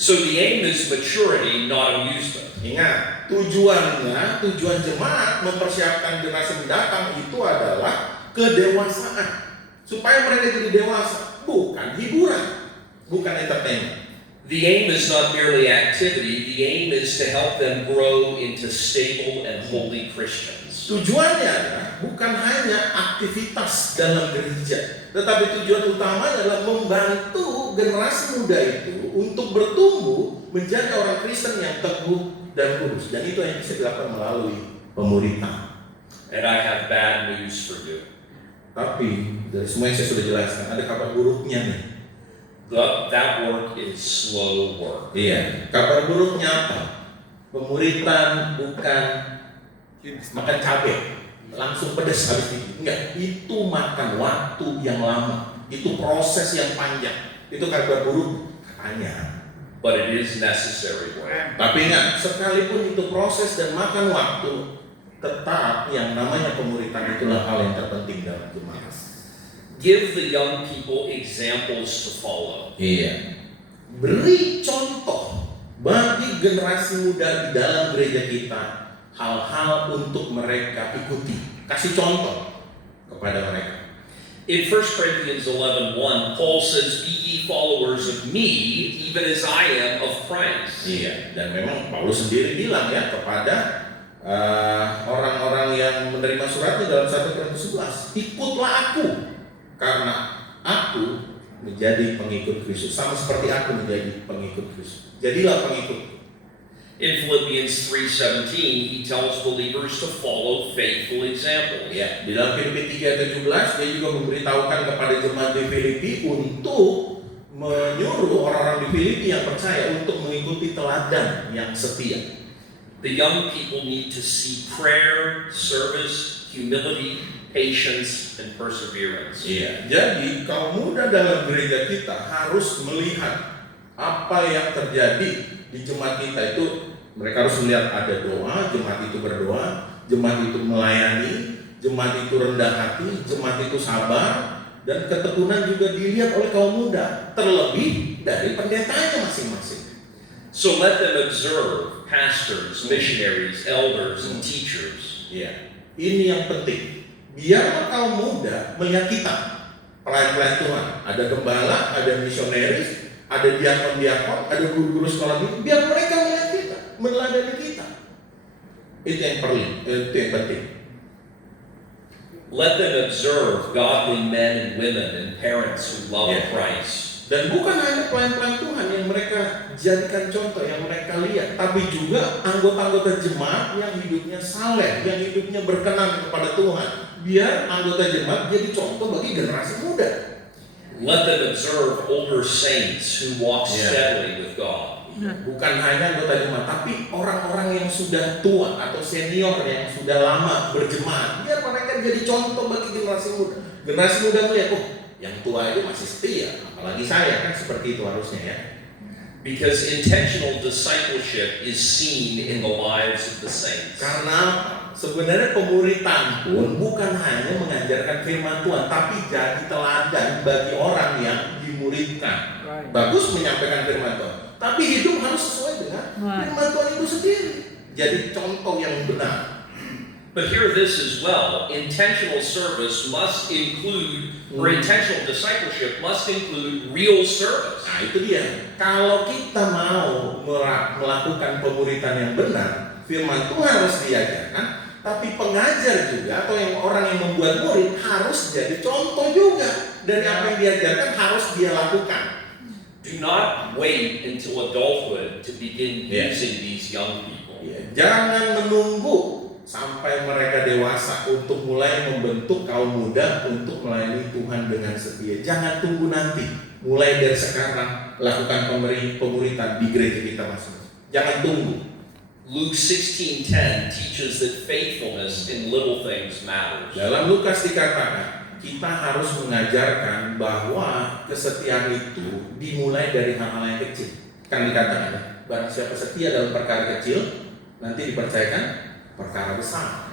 So the aim is maturity, not amusement. Ingat, tujuan jemaat mempersiapkan generasi mendatang itu adalah kedewasaan. Supaya mereka jadi dewasa, bukan hiburan, bukan entertainment. The aim is not merely activity, the aim is to help them grow into stable and holy Christians. Tujuannya adalah bukan hanya aktivitas dalam gereja, tetapi tujuan utamanya adalah membantu generasi muda itu untuk bertumbuh menjadi orang Kristen yang teguh dan kudus. Dan itu yang bisa dilakukan melalui pemuritan. And I have bad news for you. Tapi dari semua yang saya sudah jelaskan, ada kabar buruknya nih. That work is slow work. Iya, kabar buruknya apa? Pemuritan bukan makan cabai, langsung pedas habis itu. Enggak, itu makan waktu yang lama. Itu proses yang panjang. Itu kabar buruk katanya. But it is necessary work. Tapi ingat, sekalipun itu proses dan makan waktu, tetap yang namanya pemuritan itulah hal yang terpenting dalam jemaat. Give the young people examples to follow. Iya. Beri contoh bagi generasi muda di dalam gereja kita, hal-hal untuk mereka ikuti. Kasih contoh kepada mereka. In 1 Corinthians 11:1, Paul says, "Be ye followers of me, even as I am of Christ." Iya, dan memang Paulus sendiri bilang ya kepada orang-orang yang menerima suratnya dalam 1 Korintus 11, ikutlah aku, karena aku menjadi pengikut Kristus, sama seperti aku menjadi pengikut Kristus. Jadilah pengikut. In Philippians 3:17, he tells believers to follow faithful examples. Ya, di dalam Filipi 3:17 dia juga memberitahukan kepada jemaat di Filipi untuk menyuruh orang-orang di Filipi yang percaya untuk mengikuti teladan yang setia. The young people need to see prayer, service, humility, patience, and perseverance. Iya, jadi kaum muda dalam gereja kita harus melihat apa yang terjadi di jemaat kita itu. Mereka harus melihat ada doa, jemaat itu berdoa, jemaat itu melayani, jemaat itu rendah hati, jemaat itu sabar, dan ketekunan juga dilihat oleh kaum muda, terlebih dari pendetanya masing-masing. So let them observe pastors, missionaries, elders, and teachers. Ya, ini yang penting. Biarlah kaum muda melihat kita, pelayan-pelayan Tuhan. Ada gembala, ada misionaris, ada diakon-diakon, ada guru-guru sekolah minggu. Biar mereka melihat kita, meneladani kita. Itu yang perlu, itu yang penting. Let them observe godly men and women and parents who love Yeah. Christ. Dan bukan hanya pelayan-pelayan Tuhan yang mereka jadikan contoh, yang mereka lihat, tapi juga anggota-anggota jemaat yang hidupnya saleh, yang hidupnya berkenan kepada Tuhan. Biar anggota jemaat jadi contoh bagi generasi muda. Let them observe older saints who walk Yeah. steadily with God. Bukan hanya anggota jemaat, tapi orang-orang yang sudah tua atau senior yang sudah lama berjemaat. Biar mereka jadi contoh bagi generasi muda. Generasi muda melihat, oh, yang tua itu masih setia, apalagi saya, kan seperti itu harusnya ya. Because intentional discipleship is seen in the lives of the saints. Karena sebenarnya pemuritan pun bukan hanya mengajarkan firman Tuhan, tapi jadi teladan bagi orang yang dimuridkan. Bagus menyampaikan firman Tuhan, tapi hidup harus sesuai dengan firman Tuhan itu sendiri. Jadi contoh yang benar. But hear this as well, intentional service must include, or intentional discipleship must include real service. Nah itu dia. Kalau kita mau melakukan pemuritan yang benar, firman Tuhan harus diajarkan, tapi pengajar juga atau yang orang yang membuat murid harus jadi contoh juga dari apa yang diajarkan harus dia lakukan. Do not wait until adulthood to begin Yeah. using these young people. Ya, jangan menunggu sampai mereka dewasa untuk mulai membentuk kaum muda untuk melayani Tuhan dengan setia. Jangan tunggu nanti. Mulai dari sekarang lakukan pemuritan di gereja kita masing-masing. Jangan tunggu. Luke 16:10 teaches that faithfulness in little things matters. Dalam Lukas dikatakan, kita harus mengajarkan bahwa kesetiaan itu dimulai dari hal-hal yang kecil. Kan dikatakan ya, barang siapa setia dalam perkara kecil, nanti dipercayakan perkara besar.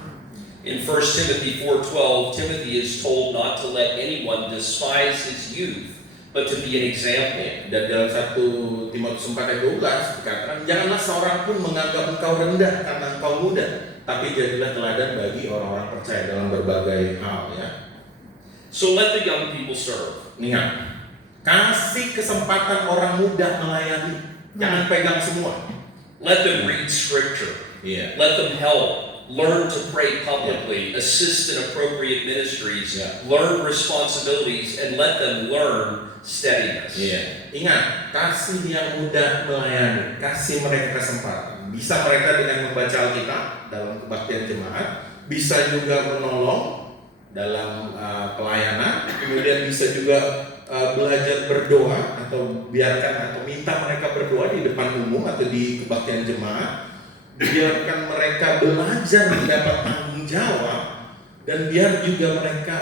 In 1 Timothy 4:12, Timothy is told not to let anyone despise his youth, but to be an example. Dan dalam 1 Timotius 4 ayat 12 dikatakan, janganlah seorang pun menganggap engkau rendah karena engkau muda, tapi jadilah teladan bagi orang-orang percaya dalam berbagai hal ya. So let the young people serve. Ingat, kasih kesempatan orang muda melayani. Jangan pegang semua. Let them read scripture. Iya. Let them help. Learn to pray publicly. Assist in appropriate ministries. Yeah. Learn responsibilities and let them learn steadiness. Iya. Ingat, kasih yang muda melayani, kasih mereka kesempatan. Bisa mereka dengan membaca Alkitab dalam kebaktian jemaat, bisa juga menolong dalam pelayanan, kemudian bisa juga belajar berdoa atau biarkan atau minta mereka berdoa di depan umum atau di kebaktian jemaat. Biarkan mereka belajar mendapat tanggung jawab dan biar juga mereka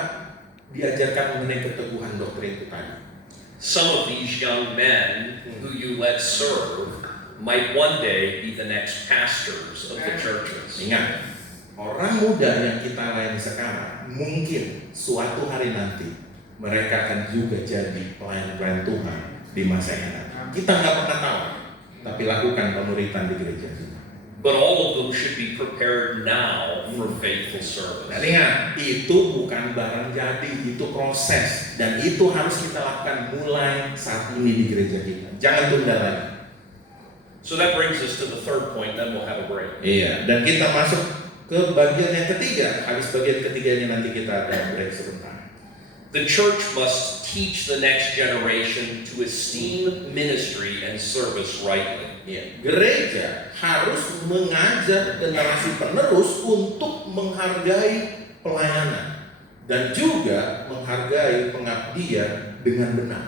diajarkan mengenai keteguhan doktrin itu tadi. Some of these young men who you let serve might one day be the next pastors of the churches. Ingat, orang muda yang kita layani sekarang mungkin suatu hari nanti mereka akan juga jadi pelayan-pelayan Tuhan di masa yang akan datang. Kita nggak pernah tahu, tapi lakukan pemuritan di gereja kita. But all of them should be prepared now for faithful service. Dan ingat, itu bukan barang jadi, itu proses. Dan itu harus kita lakukan mulai saat ini di gereja kita. Jangan tunda lagi. So that brings us to the third point, then we'll have a break. Iya, dan kita masuk ke bagian yang ketiga. Habis bagian ketiganya nanti kita ada break sebentar. The church must teach the next generation to esteem ministry and service rightly. Ya, gereja harus mengajar generasi penerus untuk menghargai pelayanan dan juga menghargai pengabdian dengan benar.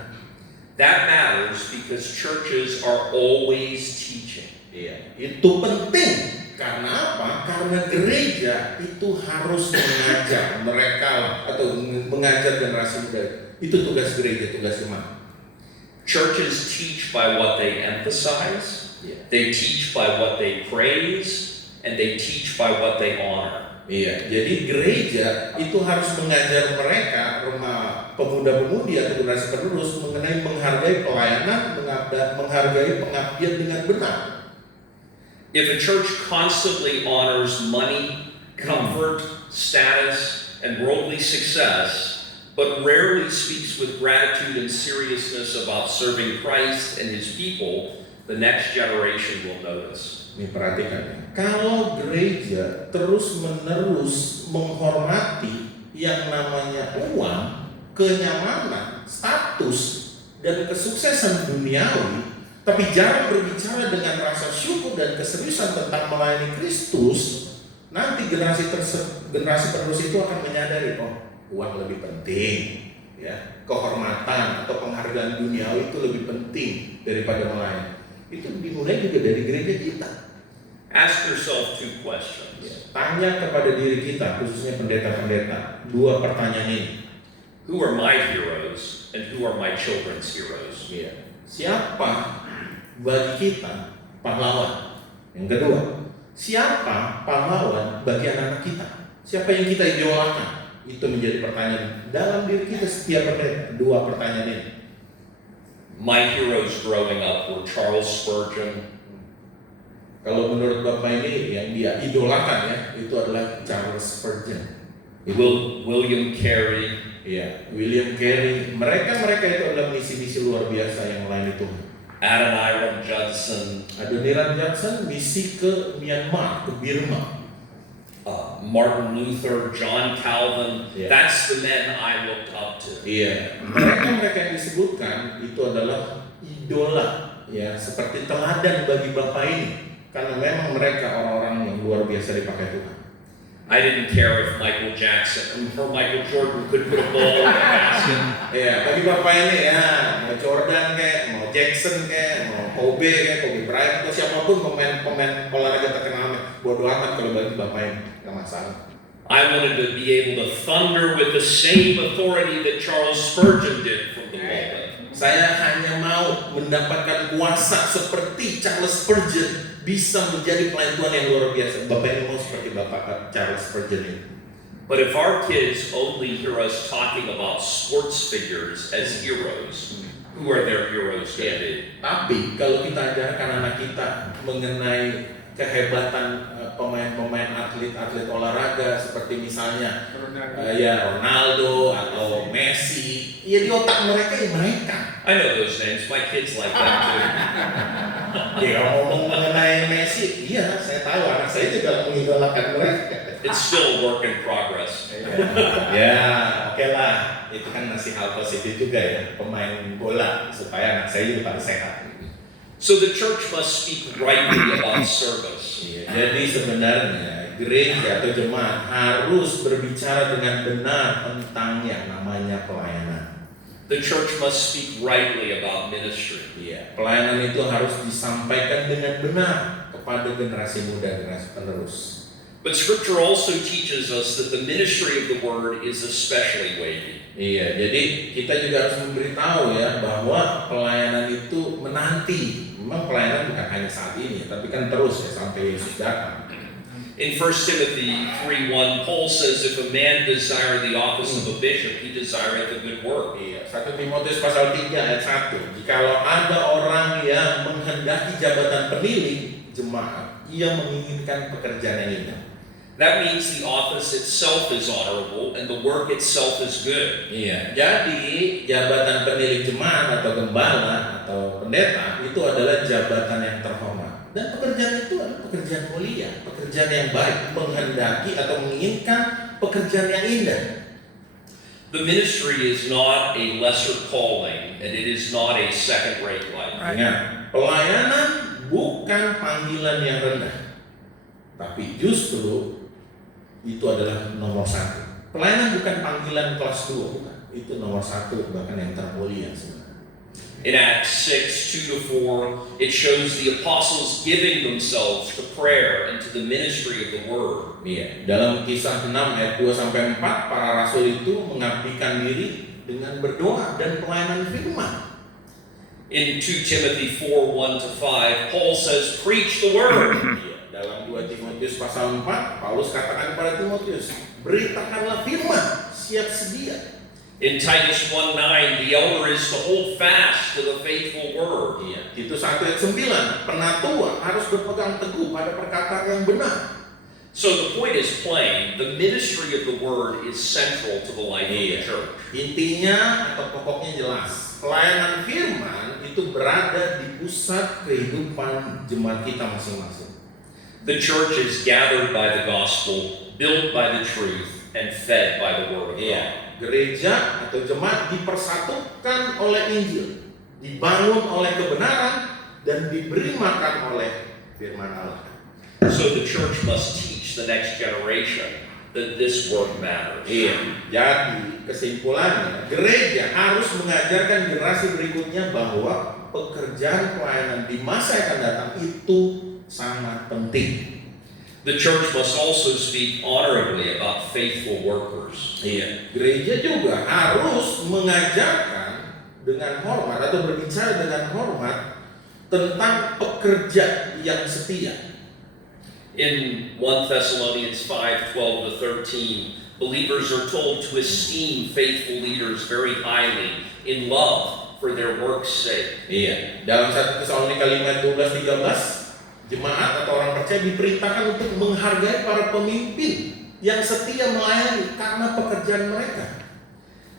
That matters because churches are always teaching. Iya, itu penting. Karena apa? Karena gereja itu harus mengajar mereka atau mengajar generasi muda. Itu tugas gereja, tugas jemaat. Churches teach by what they emphasize. Yeah. They teach by what they praise, and they teach by what they honor. Iya, jadi gereja itu harus mengajar mereka, pemuda-pemudi atau generasi penerus mengenai menghargai pelayanan, menghargai pengabdian dengan benar. If a church constantly honors money, comfort, status, and worldly success, but rarely speaks with gratitude and seriousness about serving Christ and His people, the next generation will notice. Ini perhatikan ya. Kalau gereja terus-menerus menghormati yang namanya uang, kenyamanan, status, dan kesuksesan duniawi, tapi jarang berbicara dengan rasa syukur dan keseriusan tentang melayani Kristus, nanti generasi penerus itu akan menyadari, oh, uang lebih penting, ya, kehormatan atau penghargaan duniawi itu lebih penting daripada melayani. Itu dimulai juga dari gereja kita. Ask yourself 2 questions. Ya, tanya kepada diri kita, khususnya pendeta-pendeta, 2 pertanyaan ini. Who are my heroes and who are my children's heroes? Ya, siapa bagi kita pahlawan? Yang kedua, siapa pahlawan bagi anak-anak kita? Siapa yang kita idolakan? Itu menjadi pertanyaan dalam diri kita setiap pendeta. 2 pertanyaan ini. My heroes growing up were Charles Spurgeon. Kalau menurut Bapak ini yang dia idolakan ya, itu adalah Charles Spurgeon. William Carey. Ya, William Carey. Mereka itu adalah misi-misi luar biasa yang melayani Tuhan. Adoniram Judson. Adoniram Judson misi ke Myanmar, ke Burma. Martin Luther, John Calvin. Yeah. That's the men I looked up to. Iya, mereka yang disebutkan itu adalah idola, ya, seperti teladan bagi Bapak ini, karena memang mereka orang-orang yang luar biasa dipakai Tuhan. I didn't care if Michael Jackson or Michael Jordan could put a ball in a basket. Ya, bagi Bapak ini ya, mau Jordan kayak, mau Jackson kayak, mau Kobe Bryant atau siapapun pemain olahraga terkenal, bodoh amat kalau bagi Bapak ini, nggak masalah. I wanted to be able to thunder with the same authority that Charles Spurgeon did from the pulpit. Saya hanya mau mendapatkan kuasa seperti Charles Spurgeon, bisa menjadi pelayan Tuhan yang luar biasa. Bapak ini mau seperti Bapak Charles Spurgeon ini. But if our kids only hear us talking about sports figures as heroes, who are their heroes going to be? Tapi kalau kita ajarkan anak kita mengenai kehebatan pemain-pemain atlet olahraga seperti misalnya ya Ronaldo atau Messi, ya di otak mereka ya mereka. I know those names. My kids like them too. Ya kalau ngomong mengenai Messi, iya saya tahu, anak saya juga mengidolakan mereka. It's still a work in progress. Ya, oke lah. Itu kan masih hal positif juga ya, pemain bola supaya anak saya juga pada sehat. So the church must speak rightly about service. Jadi sebenarnya gereja atau jemaat harus berbicara dengan benar tentang yang namanya pelayanan. The church must speak rightly about ministry. Iya, pelayanan itu harus disampaikan dengan benar kepada generasi muda, generasi penerus. But Scripture also teaches us that the ministry of the Word is especially weighty. Iya, jadi kita juga harus memberitahu ya bahwa pelayanan itu menanti. Memang pelayanan bukan hanya saat ini, tapi kan terus ya sampai Yesus datang. In 1 Timothy 3:1, Paul says, if a man desire the office of a bishop, he desireth a good work. Iya, 1 Timotius pasal 3 ayat 1. Jikalau ada orang yang menghendaki jabatan penilik jemaat, ia menginginkan pekerjaan yang indah. That means the office itself is honorable and the work itself is good. Iya, jadi jabatan penilik jemaat atau gembala atau pendeta itu adalah jabatan yang terhormat. Dan pekerjaan itu adalah pekerjaan mulia, pekerjaan yang baik, menghendaki atau menginginkan pekerjaan yang indah. The ministry is not a lesser calling and it is not a second-rate life. Ingat, pelayanan bukan panggilan yang rendah, tapi justru itu adalah nomor 1. Pelayanan bukan panggilan kelas 2, bukan. Itu nomor 1, bahkan yang termulia sebenarnya. In Acts 6:2-4, it shows the apostles giving themselves to prayer and to the ministry of the word. Iya, dalam kisah 6 ayat 2-4, para rasul itu mengabdikan diri dengan berdoa dan pelayanan firman. In 2 Timothy 4:1-5, Paul says, preach the word. Dalam 2 Timotius pasal 4, Paulus katakan kepada Timotius, beritakanlah firman, siap sedia. In Titus 1:9, the elder is to hold fast to the faithful word. Iya, Titus 1 ayat 9, penatua harus berpegang teguh pada perkataan yang benar. So the point is plain, the ministry of the word is central to the life of the church. Intinya atau pokoknya jelas, pelayanan firman itu berada di pusat kehidupan jemaat kita masing-masing. The church is gathered by the gospel, built by the truth, and fed by the word of God. Gereja atau jemaat dipersatukan oleh Injil, dibangun oleh kebenaran, dan diberi makan oleh firman Allah. So the church must teach the next generation that this work matters. Jadi kesimpulannya, gereja harus mengajarkan generasi berikutnya bahwa pekerjaan pelayanan di masa yang akan datang itu sangat penting. The church must also speak honorably about faithful workers. Gereja juga harus mengajarkan dengan hormat atau berbicara dengan hormat tentang pekerja yang setia. In 1 Thessalonians 5:12-13, believers are told to esteem faithful leaders very highly in love for their work's sake. Dalam 1 Tesalonika 5:12-13, jemaat atau orang percaya diperintahkan untuk menghargai para pemimpin yang setia melayani karena pekerjaan mereka.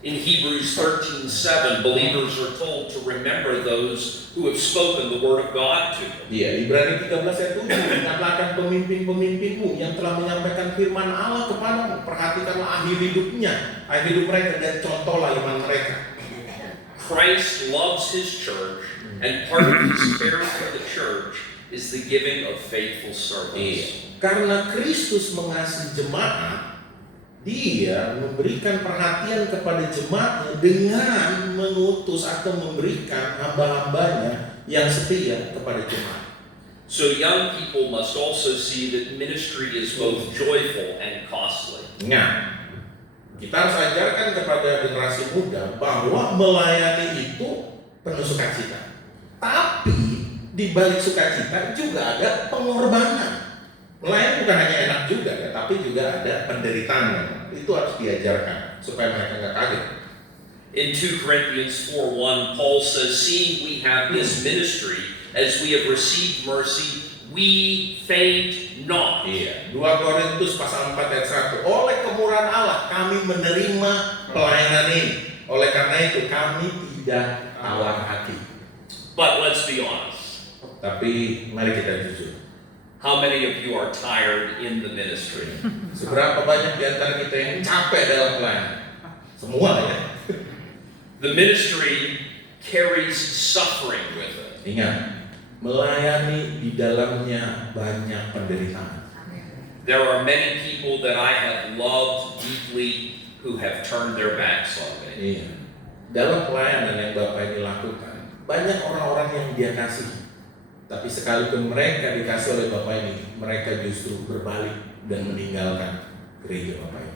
In Hebrews 13:7, believers are told to remember those who have spoken the word of God to them. Ibrani 13 ayat 7, ingatlah pemimpin-pemimpinmu yang telah menyampaikan firman Allah kepadamu. Perhatikanlah akhir hidup mereka dan contohlah iman mereka. Christ loves his church, and part of his care for the church is the giving of faithful servants. Karena Kristus mengasihi jemaat, Dia memberikan perhatian kepada jemaatnya dengan mengutus atau memberikan hamba-hambanya yang setia kepada jemaat. So young people must also see that ministry is both joyful and costly. Nah, kita harus ajarkan kepada generasi muda bahwa melayani itu penuh sukacita. Tapi di balik sukacita juga ada pengorbanan. Melayani bukan hanya enak juga ya, tapi juga ada penderitaannya. Itu harus diajarkan supaya mereka nggak kaget. In 2 Corinthians 4:1, Paul says, seeing we have this ministry, as we have received mercy, we faint not. 2 Korintus pasal 4 ayat 1, oleh kemurahan Allah kami menerima pelayanan ini. Oleh karena itu kami tidak tawar hati. But let's be honest. Tapi mari kita jujur. How many of you are tired in the ministry? Seberapa banyak di antara kita yang capek dalam pelayanan? Semua ya. The ministry carries suffering with it. Ingat, melayani di dalamnya banyak penderitaan. There are many people that I have loved deeply who have turned their backs on me. Dalam pelayanan yang Bapak ini lakukan, banyak orang-orang yang Dia kasih. Tapi sekalipun mereka dikasih oleh Bapak ini, mereka justru berbalik dan meninggalkan gereja Bapak ini.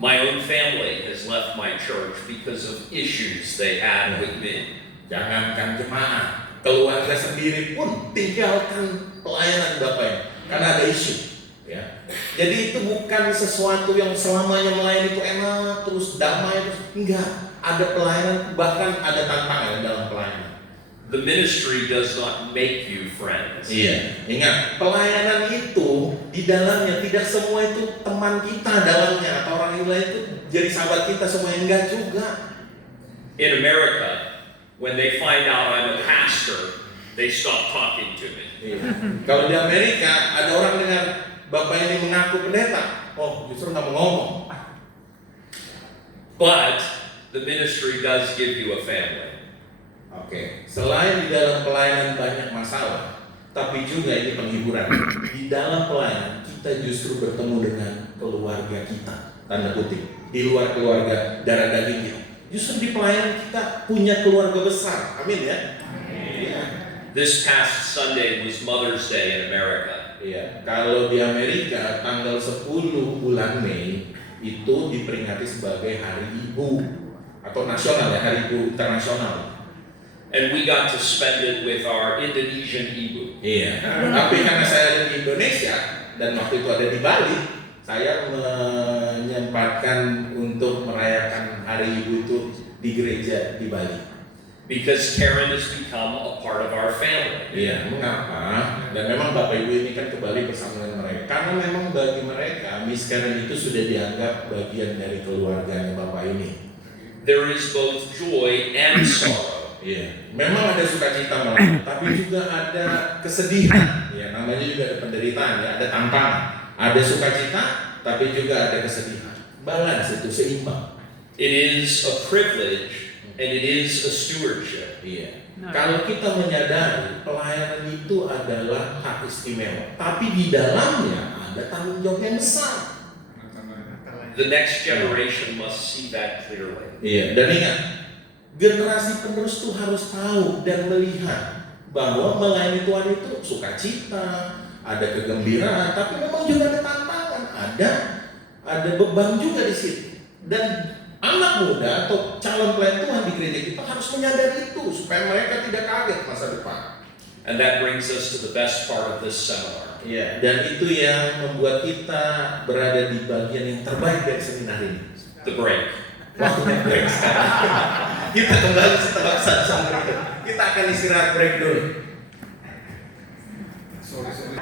My own family has left my church because of issues they had with me. Jangankan jemaat, keluarga sendiri pun tinggalkan pelayanan Bapak ini karena ada isu. Ya. Jadi itu bukan sesuatu yang selamanya melayani itu enak, terus damai, terus enggak. Ada pelayanan, bahkan ada tantangan dalam pelayanan. The ministry does not make you friends. Ingat, pelayanan itu di dalamnya tidak semua itu teman kita dalamnya atau orang lain itu jadi sahabat kita semua, enggak juga. In America, when they find out I'm a pastor, they stop talking to me. Kalau di Amerika ada orang dengar Bapak ini mengaku pendeta, justru nggak mau ngomong. But the ministry does give you a family. Selain di dalam pelayanan banyak masalah, tapi juga ini penghiburan. Di dalam pelayanan kita justru bertemu dengan keluarga kita, tanda kutip, di luar keluarga darah daging kita. Justru di pelayanan kita punya keluarga besar, amin ya. This past Sunday was Mother's Day in America. Kalau di Amerika tanggal 10 bulan Mei itu diperingati sebagai Hari Ibu atau nasional ya, Hari Ibu Internasional. And we got to spend it with our Indonesian ibu. Tapi karena saya ada di Indonesia, dan waktu itu ada di Bali, saya menyempatkan untuk merayakan Hari Ibu itu di gereja di Bali. Because Karen has become a part of our family. Iya, mengapa? Dan memang Bapak Ibu ini kan ke Bali bersama dengan mereka. Karena memang bagi mereka, Miss Karen itu sudah dianggap bagian dari keluarganya Bapak ini. There is both joy and sorrow. Iya, memang ada sukacita malam, tapi juga ada kesedihan. Ya, namanya juga ada penderitaan, ya, ada tantangan. Ada sukacita, tapi juga ada kesedihan. Balance itu seimbang. It is a privilege and it is a stewardship. Iya. Kalau kita menyadari pelayanan itu adalah hak istimewa, tapi di dalamnya ada tanggung jawab yang besar. The next generation must see that clearly. Iya. Dan ingat, generasi penerus itu harus tahu dan melihat bahwa melayani Tuhan itu sukacita, ada kegembiraan, tapi memang juga ada tantangan, ada beban juga di situ. Dan anak muda atau calon pelayan Tuhan di gereja kita harus menyadari itu supaya mereka tidak kaget masa depan. And that brings us to the best part of this seminar. Ya, dan itu yang membuat kita berada di bagian yang terbaik dari seminar ini. The break. Waktunya break sekarang. Kita kembali setelah satu berikut. Kita akan istirahat break dulu. Sorry.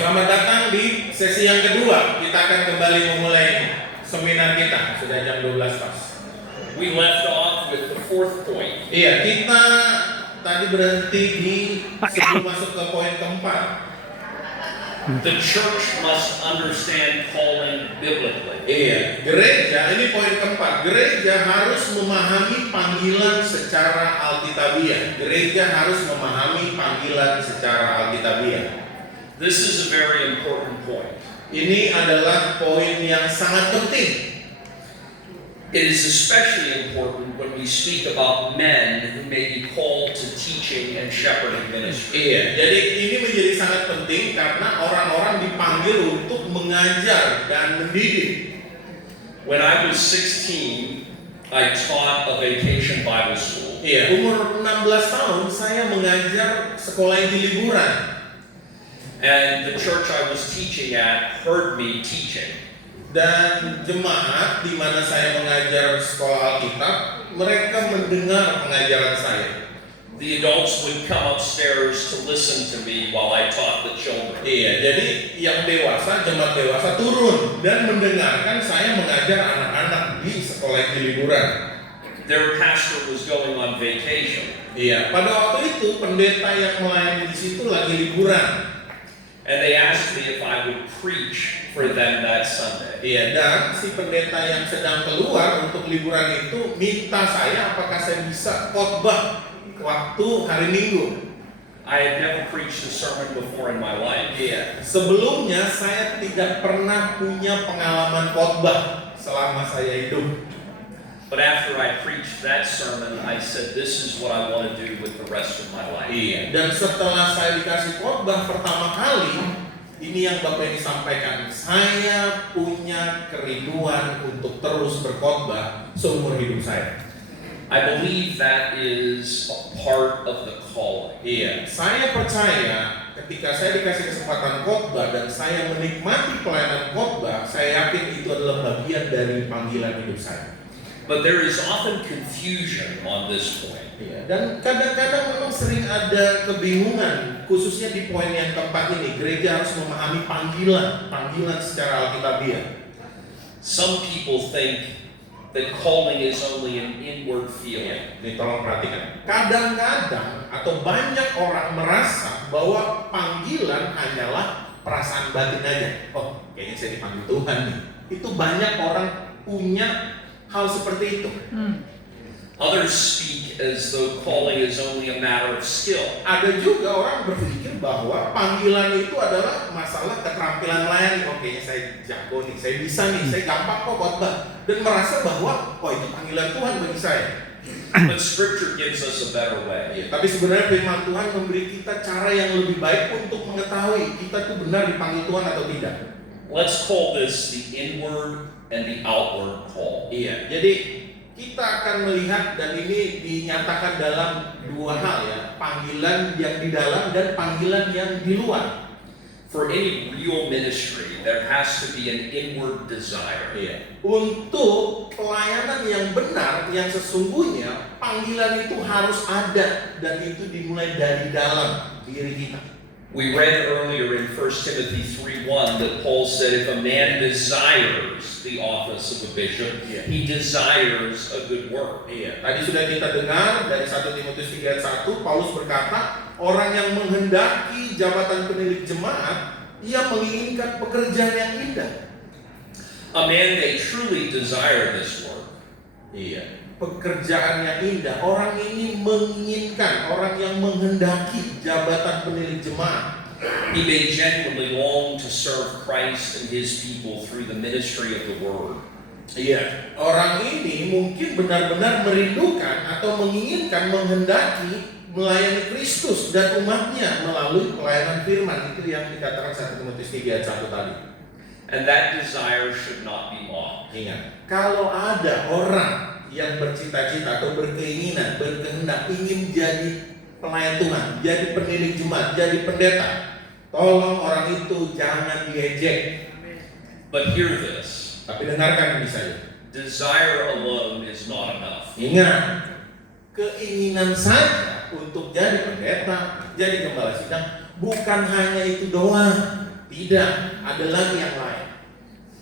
Selamat datang di sesi yang kedua. Kita akan kembali memulai seminar kita. Sudah jam 12 pas. We left off with the fourth point. Iya, kita tadi berhenti di sebelum masuk ke poin keempat. The church must understand calling biblically. Iya, gereja, ini poin keempat. Gereja harus memahami panggilan secara alkitabiah. Gereja harus memahami panggilan secara alkitabiah. This is a very important point. Ini adalah poin yang sangat penting. It is especially important when we speak about men who may be called to teaching and shepherding ministry. Iya, jadi ini menjadi sangat penting karena orang-orang dipanggil untuk mengajar dan mendidik. When I was 16, I taught a vacation Bible school. Iya, umur 16 tahun saya mengajar sekolah inti liburan. And the church I was teaching at heard me teaching. Dan jemaat di mana saya mengajar sekolah Alkitab, mereka mendengar pengajaran saya. The adults would come upstairs to listen to me while I taught the children. Iya, jadi yang dewasa, jemaat dewasa turun dan mendengarkan saya mengajar anak-anak di sekolah inti liburan. Their pastor was going on vacation. Iya, pada waktu itu pendeta yang melayani di situ lagi liburan. And they asked me if I would preach for them that Sunday. Iya, dan si pendeta yang sedang keluar untuk liburan itu minta saya apakah saya bisa khotbah waktu hari Minggu. I had never preached a sermon before in my life. Iya, sebelumnya saya tidak pernah punya pengalaman khotbah selama saya hidup. But after I preached that sermon, I said, this is what I want to do with the rest of my life. Iya, dan setelah saya dikasih khotbah pertama kali, ini yang Bapak ini sampaikan, saya punya kerinduan untuk terus berkhotbah seumur hidup saya. I believe that is a part of the calling. Iya, saya percaya ketika saya dikasih kesempatan khotbah dan saya menikmati pelayanan khotbah, saya yakin itu adalah bagian dari panggilan hidup saya. But there is often confusion on this point. Iya, dan kadang-kadang memang sering ada kebingungan, khususnya di poin yang keempat ini. Gereja harus memahami panggilan secara alkitabiah. Some people think that calling is only an inward feeling. Ini tolong perhatikan. Kadang-kadang atau banyak orang merasa bahwa panggilan hanyalah perasaan batin aja. Oh, kayaknya saya dipanggil Tuhan nih. Itu banyak orang punya hal seperti itu. Others speak as though calling is only a matter of skill. Ada juga orang berpikir bahwa panggilan itu adalah masalah keterampilan melayani. Oh, kayaknya saya jago nih, saya bisa nih, saya gampang kok khotbah. Dan merasa bahwa, oh itu panggilan Tuhan bagi saya. But Scripture gives us a better way. Ya, tapi sebenarnya firman Tuhan memberi kita cara yang lebih baik untuk mengetahui kita itu benar dipanggil Tuhan atau tidak. Let's call this the inward and the outward call. Iya, jadi kita akan melihat dan ini dinyatakan dalam dua hal ya, panggilan yang di dalam dan panggilan yang di luar. For any real ministry, there has to be an inward desire. Iya. Untuk pelayanan yang benar, yang sesungguhnya, panggilan itu harus ada dan itu dimulai dari dalam diri kita. We read earlier in 1 Timothy 3:1 that Paul said if a man desires the office of a bishop, he desires a good work. Iya, tadi sudah kita dengar dari 1 Timotius 3 ayat 1, Paulus berkata, orang yang menghendaki jabatan penilik jemaat, ia menginginkan pekerjaan yang indah. A man may truly desire this work. Iya, pekerjaan yang indah. Orang ini menginginkan, orang yang menghendaki jabatan penilik jemaat. He may genuinely long to serve Christ and His people through the ministry of the Word. Iya, orang ini mungkin benar-benar merindukan atau menginginkan, menghendaki melayani Kristus dan umatnya melalui pelayanan firman. Itu yang dikatakan 1 Timotius 3 ayat 1 tadi. And that desire should not be mocked. Ingat, kalau ada orang yang bercita-cita atau berkeinginan, berkehendak ingin jadi pelayan Tuhan, jadi penilik jemaat, jadi pendeta, tolong orang itu jangan diejek. But hear this. Tapi dengarkan ini saya. Desire alone is not enough. Ingat, keinginan saja untuk jadi pendeta, jadi gembala sidang, bukan hanya itu doang. Tidak, ada lagi yang lain.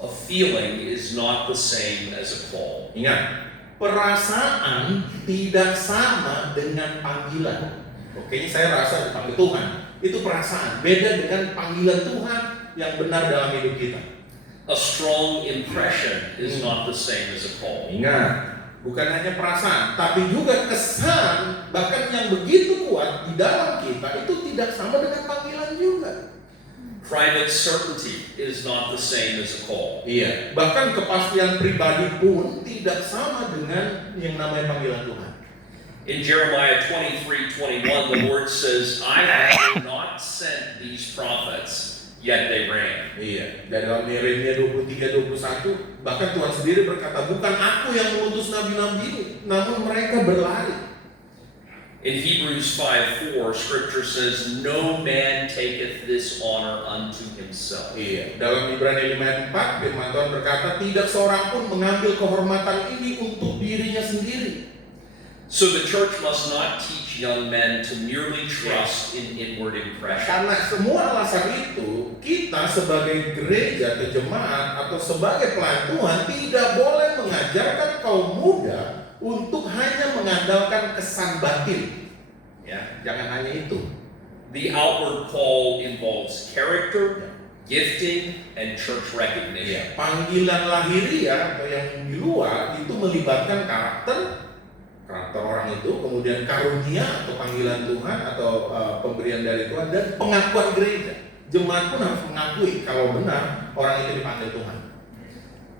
A feeling is not the same as a call. Ingat, perasaan tidak sama dengan panggilan. Oke, saya rasa dipanggil Tuhan. Itu perasaan, beda dengan panggilan Tuhan yang benar dalam hidup kita. A strong impression is not the same as a call. Ingat, bukan hanya perasaan, tapi juga kesan, bahkan yang begitu kuat di dalam kita itu tidak sama dengan panggilan juga. Private certainty is not the same as a call. Iya, bahkan kepastian pribadi pun tidak sama dengan yang namanya panggilan Tuhan. In Jeremiah 23:21, the Lord says, I have not sent these prophets, yet they ran. Iya, dalam Yeremia 23:21, bahkan Tuhan sendiri berkata, bukan aku yang mengutus nabi-nabi ini, namun mereka berlari. In Hebrews 5:4, Scripture says, no man taketh this honor unto himself. Iya, dalam Ibrani 5:4, firman Tuhan berkata, tidak seorang pun mengambil kehormatan ini untuk dirinya sendiri. So the church must not teach young men to merely trust in inward impression. Karena semua alasan itu, kita sebagai gereja atau jemaat atau sebagai pelayan Tuhan tidak boleh mengajarkan kaum muda untuk hanya mengandalkan kesan batin. Ya, jangan hanya itu. The outward call involves character, gifting, and church recognition. Panggilan lahiriah atau yang di luar itu melibatkan karakter orang itu, kemudian karunia atau panggilan Tuhan atau pemberian dari Tuhan, dan pengakuan gereja. Jemaat pun harus mengakui kalau benar orang itu dipanggil Tuhan.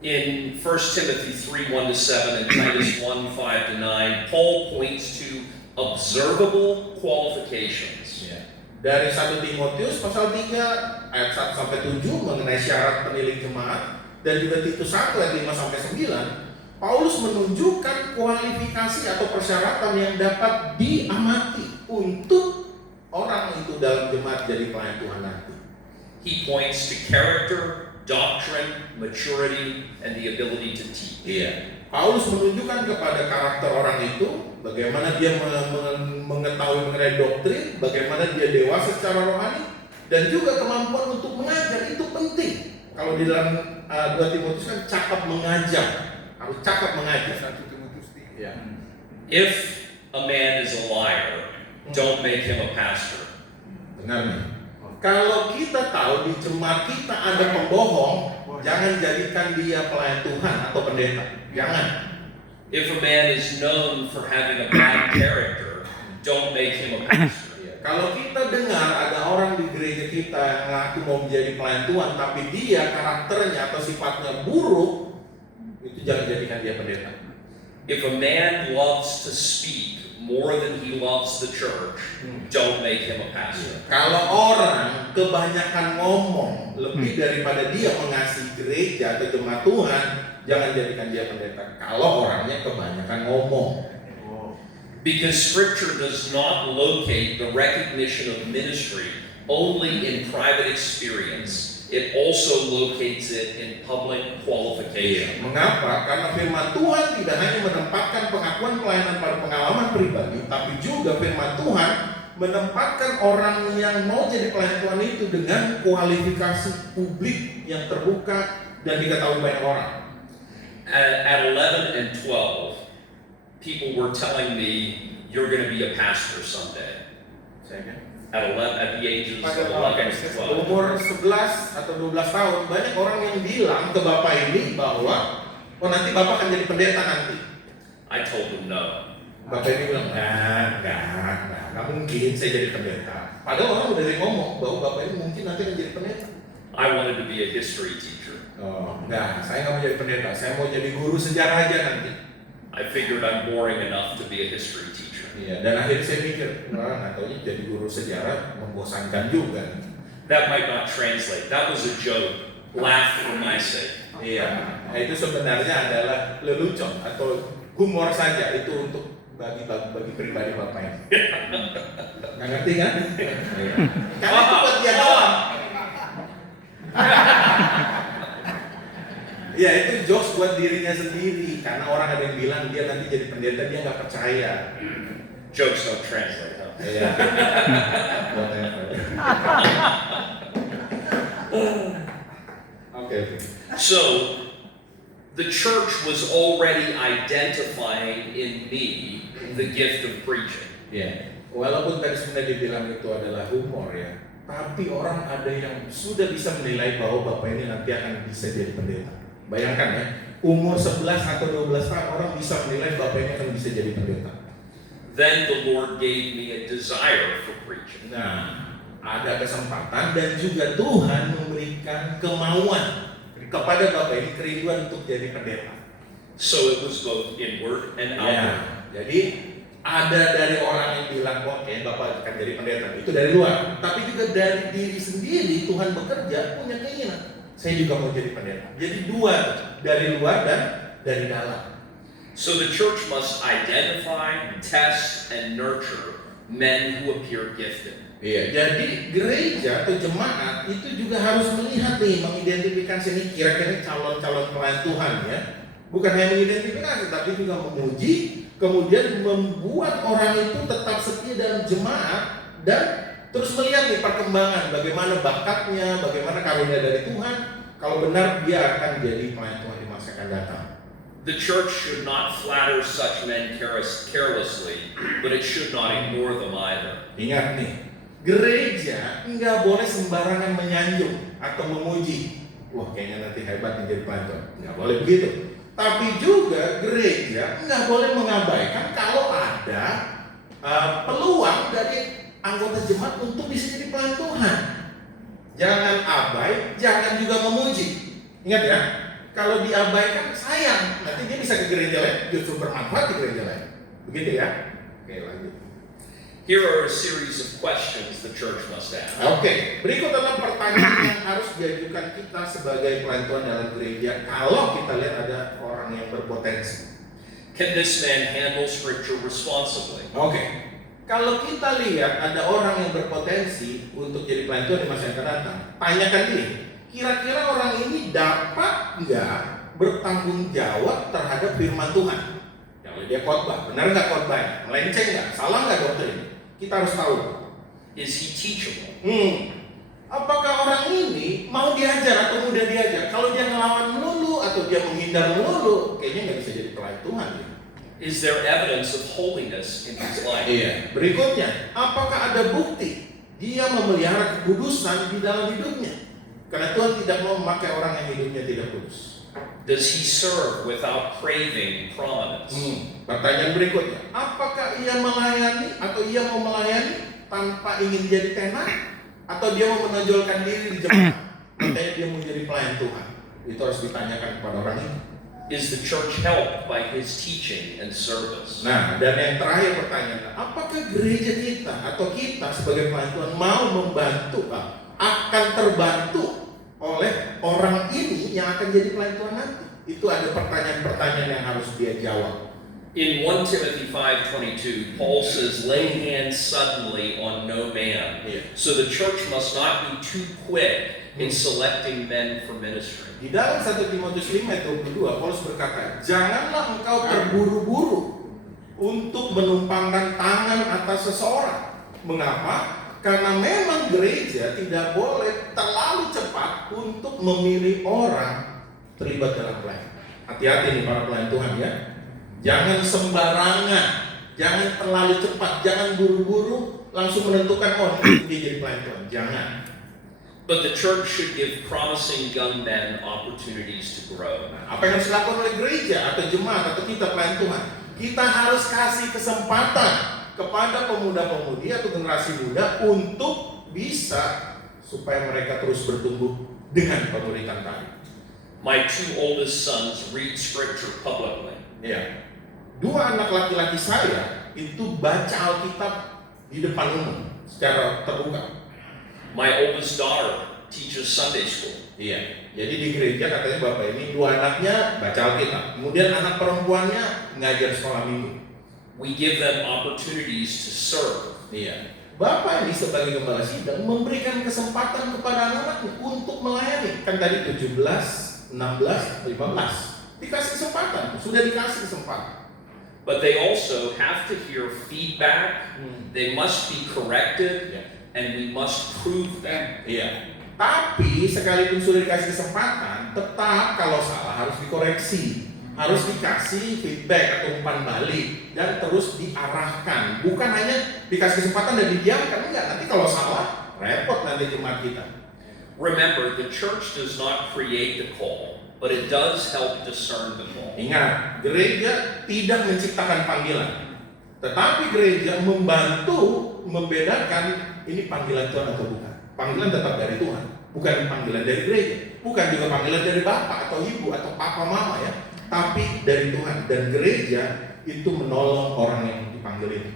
In 1 Timothy 3:1-7 and Titus 1:5-9, Paul points to observable qualifications. Dari 1 Timotius pasal 3 ayat 1 sampai 7 mengenai syarat penilik jemaat, dan juga Titus 1 ayat 5 sampai 9, Paulus menunjukkan kualifikasi atau persyaratan yang dapat diamati untuk orang itu dalam jemaat jadi pelayan Tuhan nanti. He points to character, doctrine, maturity, and the ability to teach. Paulus menunjukkan kepada karakter orang itu, bagaimana dia mengetahui mengenai doktrin, bagaimana dia dewasa secara rohani, dan juga kemampuan untuk mengajar. Itu penting. Kalau di dalam 2 Timotius kan cakap mengajar, harus cakap mengajar. 1 Timotius 3. If a man is a liar, don't make him a pastor. Dengar nih. Kalau kita tahu di jemaat kita ada pembohong, jangan jadikan dia pelayan Tuhan atau pendeta. Jangan. If a man is known for having a bad character, don't make him a pastor. Kalau kita dengar ada orang di gereja kita yang ngaku mau menjadi pelayan Tuhan, tapi dia karakternya atau sifatnya buruk, itu jangan jadikan dia pendeta. If a man loves to speak more than he loves the church, don't make him a pastor. Kalau orang kebanyakan ngomong lebih daripada dia mengasihi gereja atau jemaat Tuhan, jangan jadikan dia pendeta. Kalau orangnya kebanyakan ngomong. Because Scripture does not locate the recognition of ministry only in private experience. It also locates it in public qualification. Mengapa? Karena firman Tuhan tidak hanya menempatkan pengakuan pelayanan pada pengalaman pribadi, tapi juga firman Tuhan menempatkan orang yang mau jadi pelayan Tuhan itu dengan kualifikasi publik yang terbuka dan diketahui banyak orang. At 11 and 12, people were telling me, you're going to be a pastor someday. At the ages of 11 and 12. Umur 11 atau 12 tahun, banyak orang yang bilang ke bapak ini bahwa nanti bapak akan jadi pendeta nanti. I told them no. Bapak ini bilang, nggak mungkin saya jadi pendeta. Padahal orang udah ngomong bahwa bapak ini mungkin nanti akan jadi pendeta. I wanted to be a history teacher. Saya nggak mau jadi pendeta, saya mau jadi guru sejarah aja nanti. I figured I'm boring enough to be a history teacher. Dan akhirnya saya mikir, nggak taunya jadi guru sejarah membosankan juga. That might not translate. That was a joke. Laugh for my sake. Itu sebenarnya adalah lelucon atau humor saja. Itu untuk bagi pribadi bapak ini. Nggak ngerti kan? Karena itu buat dia doang. Itu jokes buat dirinya sendiri. Karena orang ada yang bilang dia nanti jadi pendeta, dia nggak percaya. Jokes don't translate, huh? Okay. So, the church was already identifying in me the gift of preaching. Walaupun tadi sebenarnya dibilang itu adalah humor ya, tapi orang ada yang sudah bisa menilai bahwa bapak ini nanti akan bisa jadi pendeta. Bayangkan ya, umur 11 atau 12 tahun orang bisa menilai bapak ini akan bisa jadi pendeta. Then the Lord gave me a desire for preaching. Ada kesempatan dan juga Tuhan memberikan kemauan kepada bapak ini, kerinduan untuk jadi pendeta. So it was both inward and outward. Jadi ada dari orang yang bilang, oke, bapak akan jadi pendeta, itu dari luar. Tapi juga dari diri sendiri Tuhan bekerja, punya keinginan. Saya juga mau jadi pendeta. Jadi dua, dari luar dan dari dalam. So the church must identify, test, and nurture men who appear gifted. Jadi gereja atau jemaat itu juga harus melihat nih, mengidentifikasi nih kira-kira calon-calon pelayan Tuhan ya. Bukan hanya mengidentifikasi, tapi juga memuji, kemudian membuat orang itu tetap setia dalam jemaat dan terus melihat nih perkembangan, bagaimana bakatnya, bagaimana karunia dari Tuhan. Kalau benar dia akan jadi pelayan Tuhan di masa akan datang. The church should not flatter such men carelessly, but it should not ignore them either. Ingat nih, gereja nggak boleh sembarangan menyanjung atau memuji. Wah, kayaknya nanti hebat nih jadi pelantun. Nggak boleh begitu. Tapi juga gereja nggak boleh mengabaikan kalau ada peluang dari anggota jemaat untuk bisa jadi pelayan Tuhan. Jangan abai, jangan juga memuji. Ingat ya, kalau diabaikan sayang, nanti dia bisa ke gereja lain, justru bermanfaat di gereja lain. Begitu ya? Oke, lanjut. Here are a series of questions the church must ask. Oke, berikut adalah pertanyaan yang harus diajukan kita sebagai pelayan Tuhan dalam gereja kalau kita lihat ada orang yang berpotensi. Can this man handle scripture responsibly? Oke, kalau kita lihat ada orang yang berpotensi untuk jadi pelayan Tuhan di masa yang akan datang, tanyakan dia, kira-kira orang ini dapat nggak bertanggung jawab terhadap firman Tuhan? Kalau dia khotbah, benar nggak khotbahnya? Melenceng nggak? Salah nggak doktrin? Kita harus tahu. Is he teachable? Apakah orang ini mau diajar atau mudah diajar? Kalau dia ngelawan melulu atau dia menghindar melulu, kayaknya nggak bisa jadi pelayan Tuhan. Is there evidence of holiness in his life? Iya. Berikutnya, apakah ada bukti dia memelihara kekudusan di dalam hidupnya? Karena Tuhan tidak mau memakai orang yang hidupnya tidak kudus. Does he serve without craving prominence? Pertanyaan berikutnya, apakah ia melayani atau ia mau melayani tanpa ingin jadi tenar? Atau dia mau menonjolkan diri di jemaat? Makanya dia mau jadi pelayan Tuhan. Itu harus ditanyakan kepada orang itu. Is the church helped by his teaching and service? Nah, dan yang terakhir pertanyaannya, apakah gereja kita atau kita sebagai pelayan Tuhan mau membantu, akan terbantu oleh orang ini yang akan jadi pelayan Tuhan nanti? Itu ada pertanyaan-pertanyaan yang harus dia jawab. In 1 Timothy 5:22, Paul says, "Lay hands suddenly on no man." Iya. So the church must not be too quick in selecting men for ministry. Di dalam 1 Timotius 5:22, Paulus berkata, janganlah engkau terburu-buru untuk menumpangkan tangan atas seseorang. Mengapa? Karena memang gereja tidak boleh terlalu cepat untuk memilih orang terlibat dalam pelayanan. Hati-hati nih para pelayan Tuhan ya. Jangan sembarangan, jangan terlalu cepat, jangan buru-buru langsung menentukan ini dia jadi pelayan Tuhan. Jangan. But the church should give promising young men opportunities to grow. Apa yang harus dilakukan oleh gereja atau jemaat atau kita pelayan Tuhan? Kita harus kasih kesempatan kepada pemuda-pemudi atau generasi muda untuk bisa supaya mereka terus bertumbuh dengan pemuritan tadi. My two oldest sons read scripture publicly. Ya, dua anak laki-laki saya itu baca Alkitab di depan umum secara terbuka. My oldest daughter teaches Sunday school. Iya, jadi di gereja katanya bapak ini dua anaknya baca Alkitab, kemudian anak perempuannya ngajar sekolah minggu. We give them opportunities to serve. Iya, bapak ini sebagai gembala sidang memberikan kesempatan kepada anak-anaknya untuk melayani. Kan tadi 17, 16, 15 dikasih kesempatan, sudah dikasih kesempatan. But they also have to hear feedback. They must be corrected. Ya. And we must prove them. Iya. Tapi sekalipun sudah dikasih kesempatan, tetap kalau salah harus dikoreksi, harus dikasih feedback atau umpan balik dan terus diarahkan. Bukan hanya dikasih kesempatan dan didiamkan, enggak. Nanti kalau salah, repot nanti jemaat kita. Remember, the church does not create the call, but it does help discern the call. Ingat, gereja tidak menciptakan panggilan, tetapi gereja membantu membedakan ini panggilan Tuhan atau bukan. Panggilan tetap dari Tuhan, bukan panggilan dari gereja, bukan juga panggilan dari bapak atau ibu atau papa mama ya, tapi dari Tuhan. Dan gereja itu menolong orang yang dipanggil itu.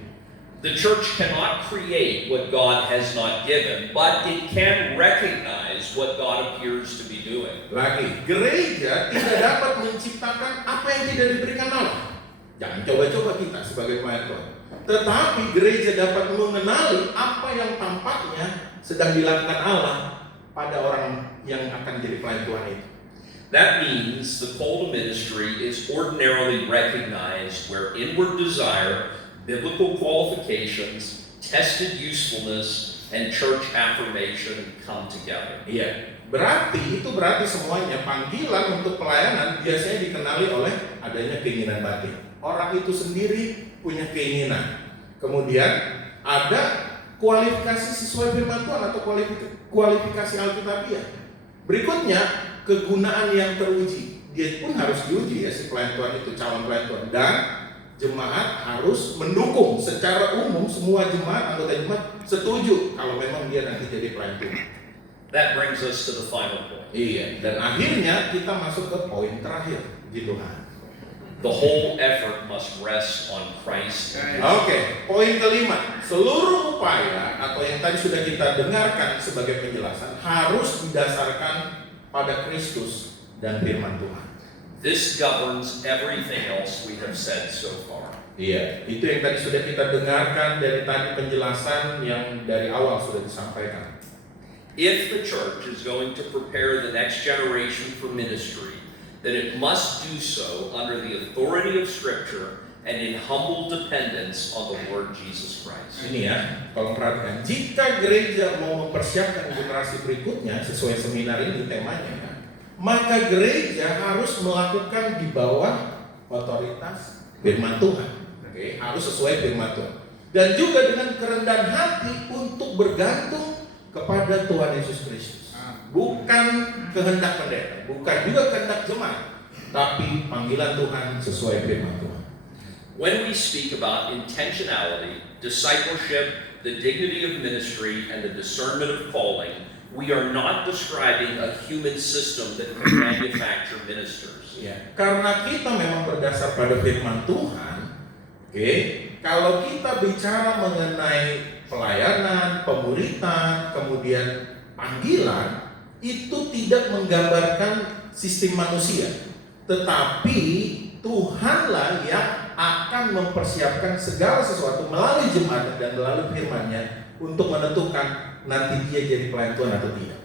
The church cannot create what God has not given, but it can recognize what God appears to be doing. Lagi, gereja tidak dapat menciptakan apa yang tidak diberikan Allah. Jangan coba-coba kita sebagai pelayan Tuhan. Tetapi gereja dapat mengenali apa yang tampaknya sedang dilakukan Allah pada orang yang akan jadi pelayan Tuhan itu. That means the call to ministry is ordinarily recognized where inward desire, biblical qualifications, tested usefulness, and church affirmation come together. Iya, itu berarti semuanya panggilan untuk pelayanan biasanya dikenali oleh adanya keinginan batin. Orang itu sendiri punya keinginan. Kemudian ada kualifikasi sesuai firman Tuhan atau kualifikasi Alkitabiah. Berikutnya, kegunaan yang teruji. Dia pun harus diuji ya, si pelayan Tuhan itu, calon pelayan Tuhan. Dan jemaat harus mendukung secara umum, semua jemaat, anggota jemaat setuju kalau memang dia nanti jadi pelayan Tuhan. That brings us to the final point. Iya, dan akhirnya kita masuk ke poin terakhir, puji Tuhan. The whole effort must rest on Christ. Oke, poin kelima, seluruh upaya atau yang tadi sudah kita dengarkan sebagai penjelasan harus didasarkan pada Kristus dan firman Tuhan. This governs everything else we have said so far. Iya, itu yang tadi sudah kita dengarkan dari tadi penjelasan yang dari awal sudah disampaikan. If the church is going to prepare the next generation for ministry, then it must do so under the authority of Scripture and in humble dependence on the Lord Jesus Christ. Ini ya, kalau perhatikan, jika gereja mau mempersiapkan generasi berikutnya sesuai seminar ini temanya ya, maka gereja harus melakukan di bawah otoritas firman Tuhan. Oke, harus sesuai firman Tuhan. Dan juga dengan kerendahan hati untuk bergantung kepada Tuhan Yesus Kristus. Bukan kehendak pendeta, bukan juga kehendak jemaat, tapi panggilan Tuhan sesuai firman Tuhan. When we speak about intentionality, discipleship, the dignity of ministry, and the discernment of calling, we are not describing a human system that can manufacture ministers. Ya, karena kita memang berdasar pada firman Tuhan, oke, kalau kita bicara mengenai pelayanan, pemuritan, kemudian panggilan, itu tidak menggambarkan sistem manusia, tetapi Tuhanlah yang akan mempersiapkan segala sesuatu melalui jemaat dan melalui firman-Nya untuk menentukan nanti dia jadi pelayan Tuhan atau tidak.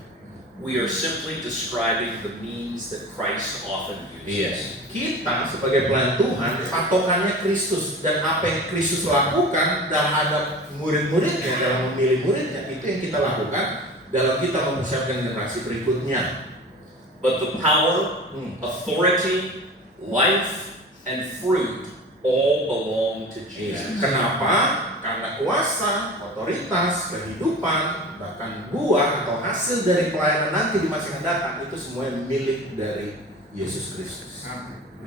We are simply describing the means that Christ often uses. Kita sebagai pelayan Tuhan, patokannya Kristus, dan apa yang Kristus lakukan terhadap murid-muridnya dalam memilih muridnya, itu yang kita lakukan dalam kita mempersiapkan generasi berikutnya. But the power, authority, life, and fruit all belong to Jesus. Kenapa? Karena kuasa, otoritas, kehidupan, bahkan buah atau hasil dari pelayanan nanti di masa yang datang itu semua milik dari Yesus Kristus.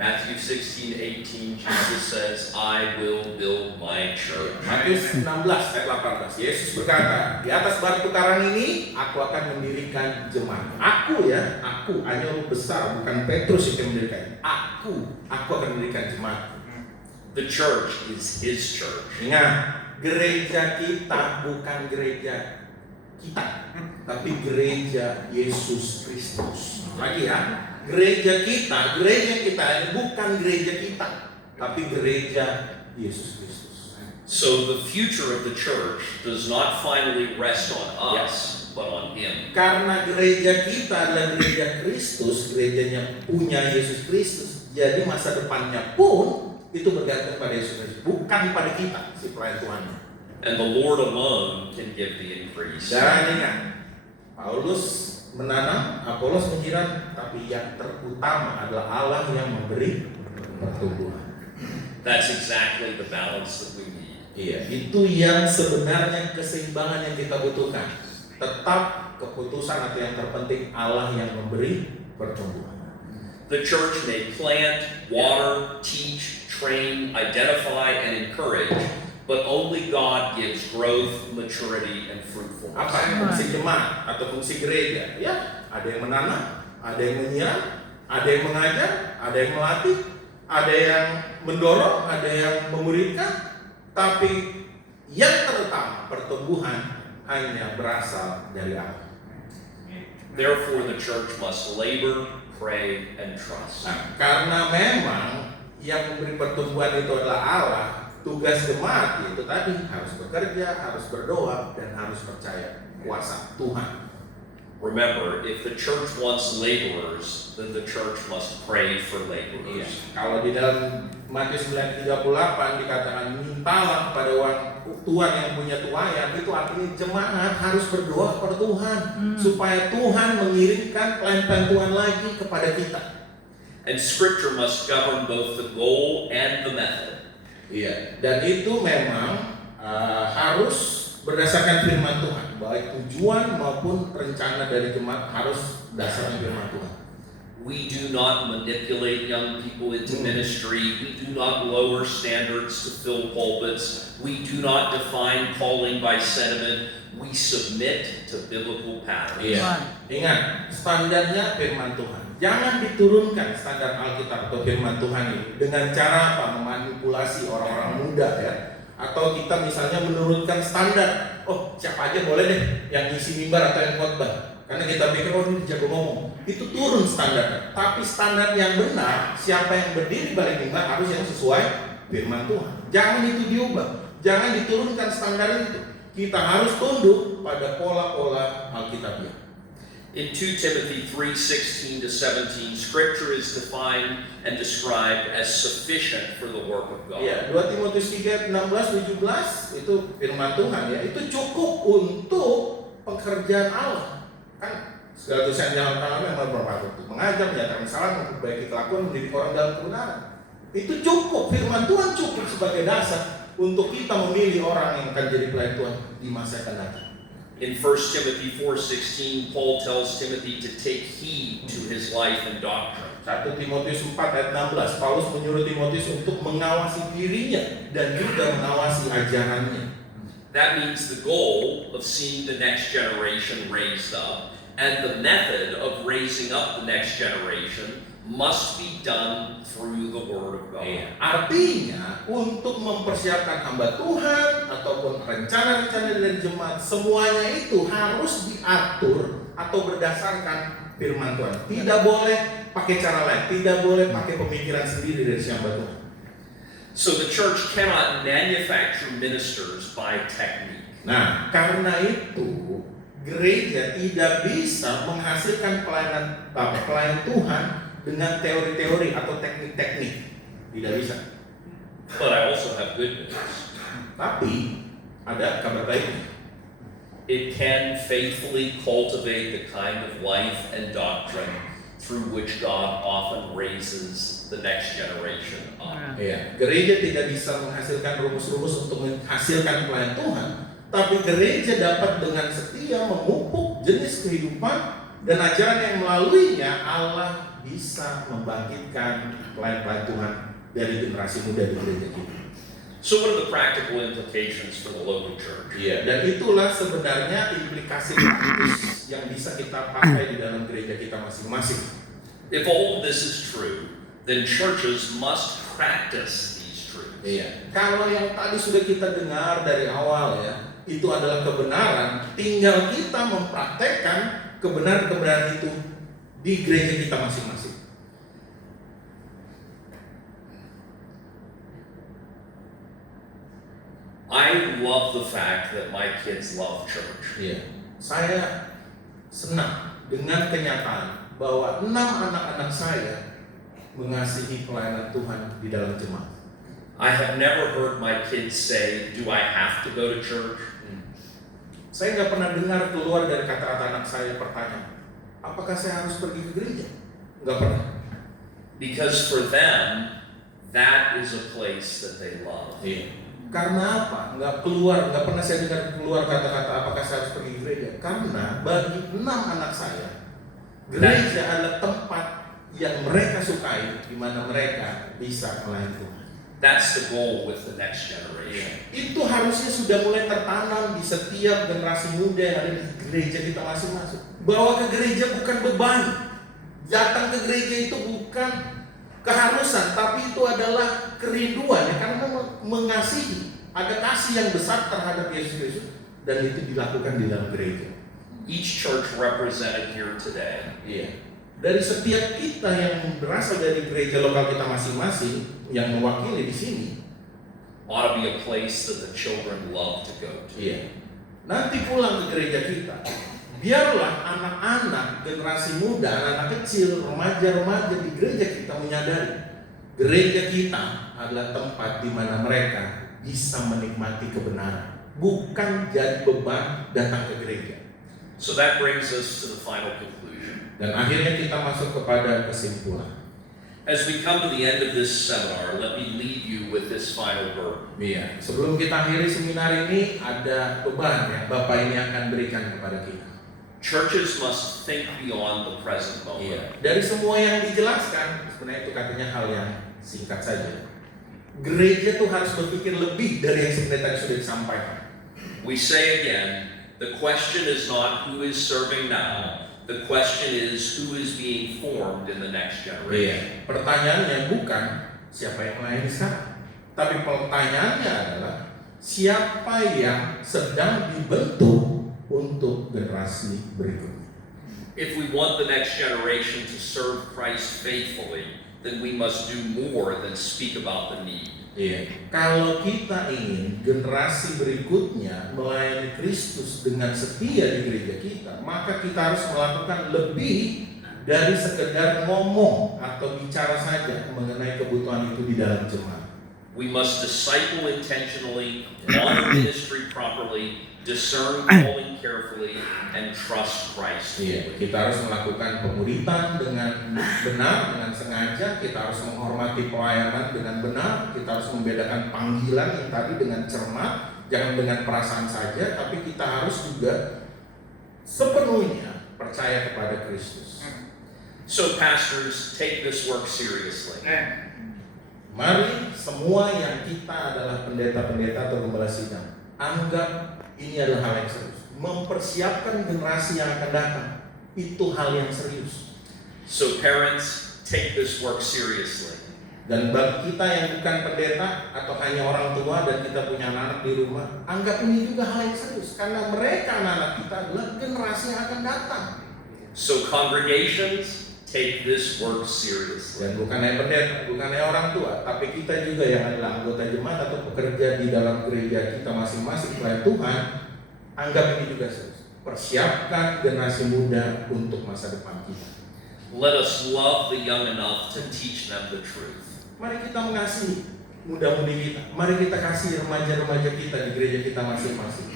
Matthew 16:18, Jesus says, I will build my church. Matius 16 ayat 18, Yesus berkata, di atas batu karang ini aku akan mendirikan jemaat. Aku hanya huruf besar, bukan Petrus yang mendirikan. Aku akan mendirikan jemaat. The church is His church. Ingat, gereja kita bukan gereja kita, tapi gereja Yesus Kristus. Lagi ya, gereja kita ini bukan gereja kita, tapi gereja Yesus Kristus. So the future of the church does not finally rest on us, but on Him. Karena gereja kita adalah gereja Kristus, gerejanya punya Yesus Kristus. Jadi masa depannya pun itu bergantung pada Yesus Kristus, bukan pada kita, si pelayan Tuhannya. And the Lord alone can give the increase. Dan ingat, Paulus menanam, Apolos menyiram, tapi yang terutama adalah Allah yang memberi pertumbuhan. That's exactly the balance that we need. Iya, itu yang sebenarnya keseimbangan yang kita butuhkan. Tetap keputusan atau yang terpenting Allah yang memberi pertumbuhan. The church may plant, water, teach, train, identify, and encourage, but only God gives growth, maturity, and fruitfulness. Apa yang fungsi jemaat atau fungsi gereja? Ya, ada yang menanam, ada yang menyiram, ada yang mengajar, ada yang melatih, ada yang mendorong, ada yang memuridkan. Tapi yang terutama pertumbuhan hanya berasal dari Allah. Therefore, the church must labor, pray, and trust. Nah, karena memang yang memberi pertumbuhan itu adalah Allah, tugas jemaat itu tadi harus bekerja, harus berdoa, dan harus percaya kuasa Tuhan. Remember, if the church wants laborers, then the church must pray for Iya. laborers. Kalau di dalam Matius 9:38 dikatakan mintalah kepada Tuhan yang punya tuayan, itu artinya jemaat harus berdoa kepada Tuhan supaya Tuhan mengirimkan pelayan Tuhan lagi kepada kita. And Scripture must govern both the goal and the method. Iya. Dan itu memang harus berdasarkan firman Tuhan, baik tujuan maupun rencana dari jemaat harus berdasarkan firman Tuhan. We do not manipulate young people into ministry. We do not lower standards to fill pulpits. We do not define calling by sentiment. We submit to biblical patterns. Iya. Ingat, standarnya firman Tuhan. Jangan diturunkan standar Alkitab atau firman Tuhan ini dengan cara apa? Memanipulasi orang-orang muda ya. Atau kita misalnya menurunkan standar, oh siapa aja boleh deh yang ngisi mimbar atau yang khotbah, karena kita pikir oh ini jago ngomong, itu turun standarnya. Tapi standar yang benar, siapa yang berdiri balik mimbar harus yang sesuai firman Tuhan. Jangan itu diubah, jangan diturunkan standar itu. Kita harus tunduk pada pola-pola Alkitabiah. In 2 Timothy 3:16-17, Scripture is defined and described as sufficient for the work of God. Ya, 2 Timotius 3:16-17 itu firman Tuhan ya, itu cukup untuk pekerjaan Allah. Kan segala tulisan yang Allah memang bermanfaat untuk mengajar, menyatakan salah, memperbaiki kelakuan, mendidik orang dalam kebenaran. Itu cukup, firman Tuhan cukup sebagai dasar untuk kita memilih orang yang akan jadi pelayan Tuhan di masa yang akan datang. In 1 Timothy 4:16, Paul tells Timothy to take heed to his life and doctrine. 1 Timotius 4:16, Paulus menyuruh Timotius untuk mengawasi dirinya dan juga mengawasi ajarannya. That means the goal of seeing the next generation raised up and the method of raising up the next generation must be done through the Word of God. Artinya untuk mempersiapkan hamba Tuhan ataupun rencana-rencana dari jemaat, semuanya itu harus diatur atau berdasarkan firman Tuhan. Tidak boleh pakai cara lain, tidak boleh pakai pemikiran sendiri dari si hamba Tuhan. So the church cannot manufacture ministers by technique. Nah, karena itu gereja tidak bisa menghasilkan pelayan Tuhan dengan teori-teori atau teknik-teknik. Tidak bisa. But I also have good news. Tapi ada kabar baik. It can faithfully cultivate the kind of life and doctrine through which God often raises the next generation up. Ya, gereja tidak bisa menghasilkan rumus-rumus untuk menghasilkan pelayan Tuhan, tapi gereja dapat dengan setia memupuk jenis kehidupan dan ajaran yang melaluinya Allah bisa membangkitkan pelayan-pelayan Tuhan dari generasi muda di gereja kita. So what are the practical implications for the local church? Iya, dan itulah sebenarnya implikasi praktis yang bisa kita pakai di dalam gereja kita masing-masing. If all of this is true, then churches must practice these truths. Iya. Kalau yang tadi sudah kita dengar dari awal ya, itu adalah kebenaran, tinggal kita mempraktekkan kebenaran-kebenaran itu di gereja kita masing-masing. I love the fact that my kids love church. Iya. Saya senang dengan kenyataan bahwa 6 anak-anak saya mengasihi pelayanan Tuhan di dalam jemaat. I have never heard my kids say, "Do I have to go to church?" Saya nggak pernah dengar keluar dari kata-kata anak saya pertanyaan, apakah saya harus pergi ke gereja? Nggak pernah. Because for them, that is a place that they love. Iya. Karena apa? Nggak pernah saya dengar keluar kata-kata apakah saya harus pergi ke gereja. Karena bagi 6 anak saya, gereja adalah tempat yang mereka sukai, di mana mereka bisa melayani Tuhan. That's the goal with the next generation. Itu harusnya sudah mulai tertanam di setiap generasi muda yang ada di gereja kita masing-masing. Bahwa ke gereja bukan beban. Datang ke gereja itu bukan keharusan, tapi itu adalah kerinduan ya, karena mengasihi. Ada kasih yang besar terhadap Yesus Kristus dan itu dilakukan di dalam gereja. Each church represented here today Iya. Dari setiap kita yang berasal dari gereja lokal kita masing-masing yang mewakili di sini, ought to be a place that the children love to go to. iya. Nanti pulang ke gereja kita, biarlah anak-anak, generasi muda, anak-anak kecil, remaja-remaja di gereja kita menyadari gereja kita adalah tempat di mana mereka bisa menikmati kebenaran, bukan jadi beban datang ke gereja. So that brings us to the final conclusion. Dan akhirnya kita masuk kepada kesimpulan. As we come to the end of this seminar, let me leave you with this final verb. Iya, sebelum kita akhiri seminar ini ada beban yang Bapak ini akan berikan kepada kita. Churches must think beyond the present moment. Iya, dari semua yang dijelaskan, sebenarnya itu katanya hal yang singkat saja. Gereja tuh harus berpikir lebih dari yang sebenarnya tadi sudah disampaikan. We say again, the question is not who is serving now, the question is who is being formed in the next generation. Pertanyaannya bukan siapa yang melayani sekarang, tapi pertanyaannya adalah siapa yang sedang dibentuk untuk generasi berikutnya. If we want the next generation to serve Christ faithfully, then we must do more than speak about the need. Iya. Kalau kita ingin generasi berikutnya melayani Kristus dengan setia di gereja kita, maka kita harus melakukan lebih dari sekedar ngomong atau bicara saja mengenai kebutuhan itu di dalam jemaat. We must disciple intentionally, honor ministry properly, discern calling carefully, and trust Christ. Iya, kita harus melakukan pemuritan dengan benar, dengan sengaja. Kita harus menghormati pelayanan dengan benar. Kita harus membedakan panggilan yang tadi dengan cermat, jangan dengan perasaan saja, tapi kita harus juga sepenuhnya percaya kepada Kristus. So pastors, take this work seriously. Mari semua yang kita adalah pendeta-pendeta atau gembala sidang, anggap ini adalah hal yang serius. Mempersiapkan generasi yang akan datang itu hal yang serius. So parents, take this work seriously. Dan bagi kita yang bukan pendeta atau hanya orang tua dan kita punya anak di rumah, anggap ini juga hal yang serius karena mereka anak-anak kita adalah generasi yang akan datang. So congregations, take this work seriously. Dan bukan hanya pendeta, bukan hanya orang tua, tapi kita juga yang adalah anggota jemaat atau pekerja di dalam gereja kita masing-masing pelayan Tuhan, anggap ini juga serius. Persiapkan generasi muda untuk masa depan kita. Let us love the young enough to teach them the truth. Mari kita mengasihi muda-mudi kita. Mari kita kasih remaja-remaja kita di gereja kita masing-masing.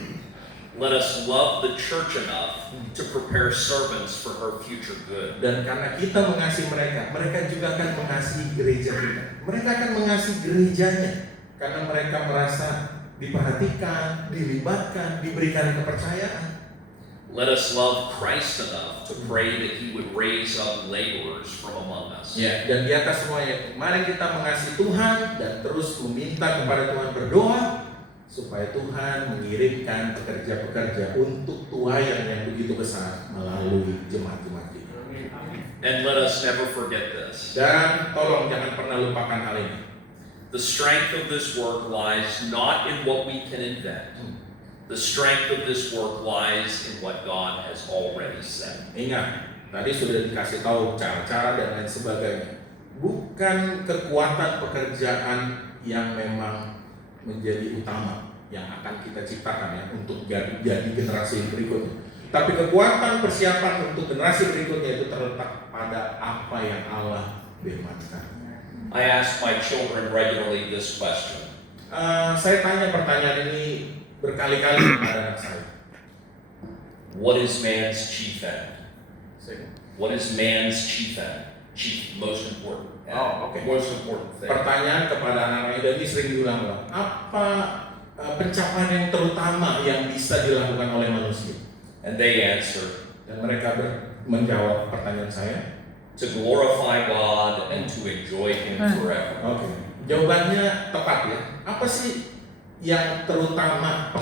Let us love the church enough to prepare servants for her future good. Dan karena kita mengasihi mereka, mereka juga akan mengasihi gereja kita. Mereka akan mengasihi gerejanya karena mereka merasa diperhatikan, dilibatkan, diberikan kepercayaan. Let us love Christ enough to pray that He would raise up laborers from among us. Ya, dan di atas semuanya itu, mari kita mengasihi Tuhan dan terus meminta kepada Tuhan, berdoa supaya Tuhan mengirimkan pekerja-pekerja untuk tuayan yang begitu besar melalui jemaat-jemaat kita. And let us never forget this. Dan tolong jangan pernah lupakan hal ini. The strength of this work lies not in what we can invent. The strength of this work lies in what God has already said. Ingat, tadi sudah dikasih tahu cara-cara dan lain sebagainya. Bukan kekuatan pekerjaan yang memang menjadi utama yang akan kita ciptakan ya untuk jadi generasi berikutnya. Tapi kekuatan persiapan untuk generasi berikutnya itu terletak pada apa yang Allah firmankan. I ask my children regularly this question. Saya tanya pertanyaan ini berkali-kali kepada anak saya. What is man's chief end? What is man's chief end? Chief, most important. Oh, okay. Most important thing. Pertanyaan kepada anak-anak dan ini sering diulang-ulang. Apa pencapaian yang terutama yang bisa dilakukan oleh manusia? And they answer, Dan mereka menjawab pertanyaan saya. to glorify God and to enjoy Him forever. Oke. Jawabannya tepat ya. Apa sih yang terutama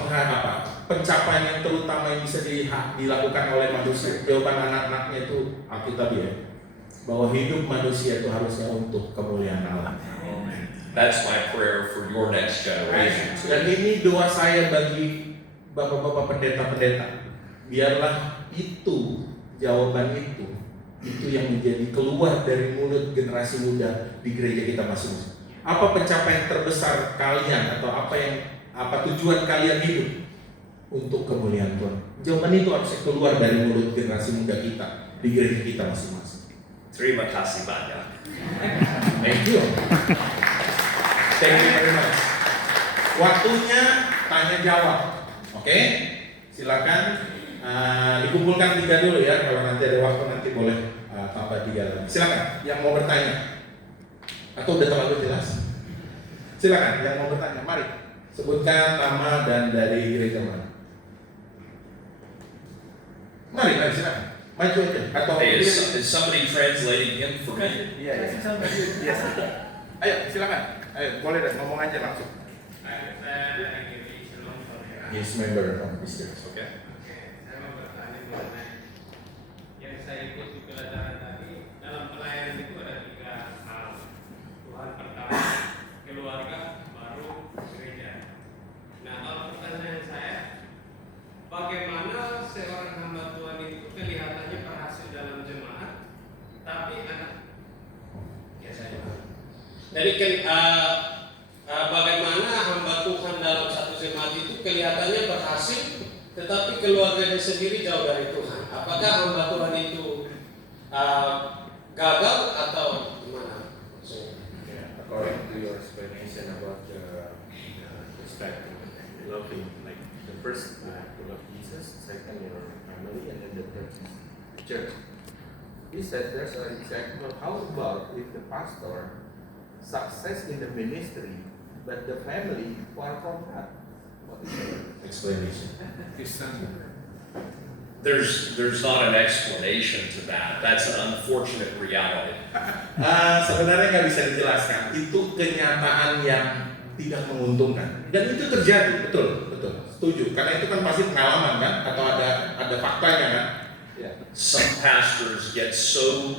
pencapaian yang terutama yang bisa dilakukan oleh manusia? Jawaban anak-anaknya itu Alkitab ya. Bahwa hidup manusia itu harusnya untuk kemuliaan Allah. That's my prayer for your next generation too. Dan ini doa saya bagi bapak-bapak pendeta-pendeta. Biarlah itu, jawaban itu yang menjadi keluar dari mulut generasi muda di gereja kita masing-masing. Apa pencapaian terbesar kalian atau apa tujuan kalian hidup untuk kemuliaan Tuhan? Jawaban itu harus keluar dari mulut generasi muda kita di gereja kita masing-masing. Terima kasih banyak. Thank you. Thank you very much. Waktunya tanya jawab. Oke? Silakan dikumpulkan 3 dulu ya. Kalau nanti ada waktu nanti boleh tambah 3 lagi. Silakan yang mau bertanya. Atau udah terlalu jelas? Silakan yang mau bertanya. Mari sebutkan nama dan dari gereja mana. Mari silakan. Maju aja. Atau Hey, is somebody translating him for me? Iya. Yes. Ayo silakan. Ayo boleh deh ngomong aja langsung. Saya dari GPI Shalom Korea. Yes, member of Christians. Okay. Oke, saya mau bertanya mengenai yang saya ikut di pelajaran tadi. Dalam pelayanan itu ada 3 hal. Tuhan pertama, keluarga, baru gereja. Nah, kalau pertanyaan saya, bagaimana seorang hamba Tuhan itu kelihatannya berhasil dalam jemaat, tapi anak Jadi bagaimana hamba Tuhan dalam satu jemaat itu kelihatannya berhasil, tetapi keluarganya sendiri jauh dari Tuhan. Apakah hamba Tuhan itu gagal atau gimana? According to your explanation about the perspective, loving, like the first to love Jesus, second your family, and then the third is church. He said there's an example. How about if the pastor success in the ministry, but the family far from God? What is the Explanation. There's not an explanation to that. That's an unfortunate reality. Sebenarnya nggak bisa dijelaskan. Itu kenyataan yang tidak menguntungkan. Dan itu terjadi, betul. Setuju. Karena itu kan pasti pengalaman kan, atau ada faktanya kan. yeah? Some pastors get so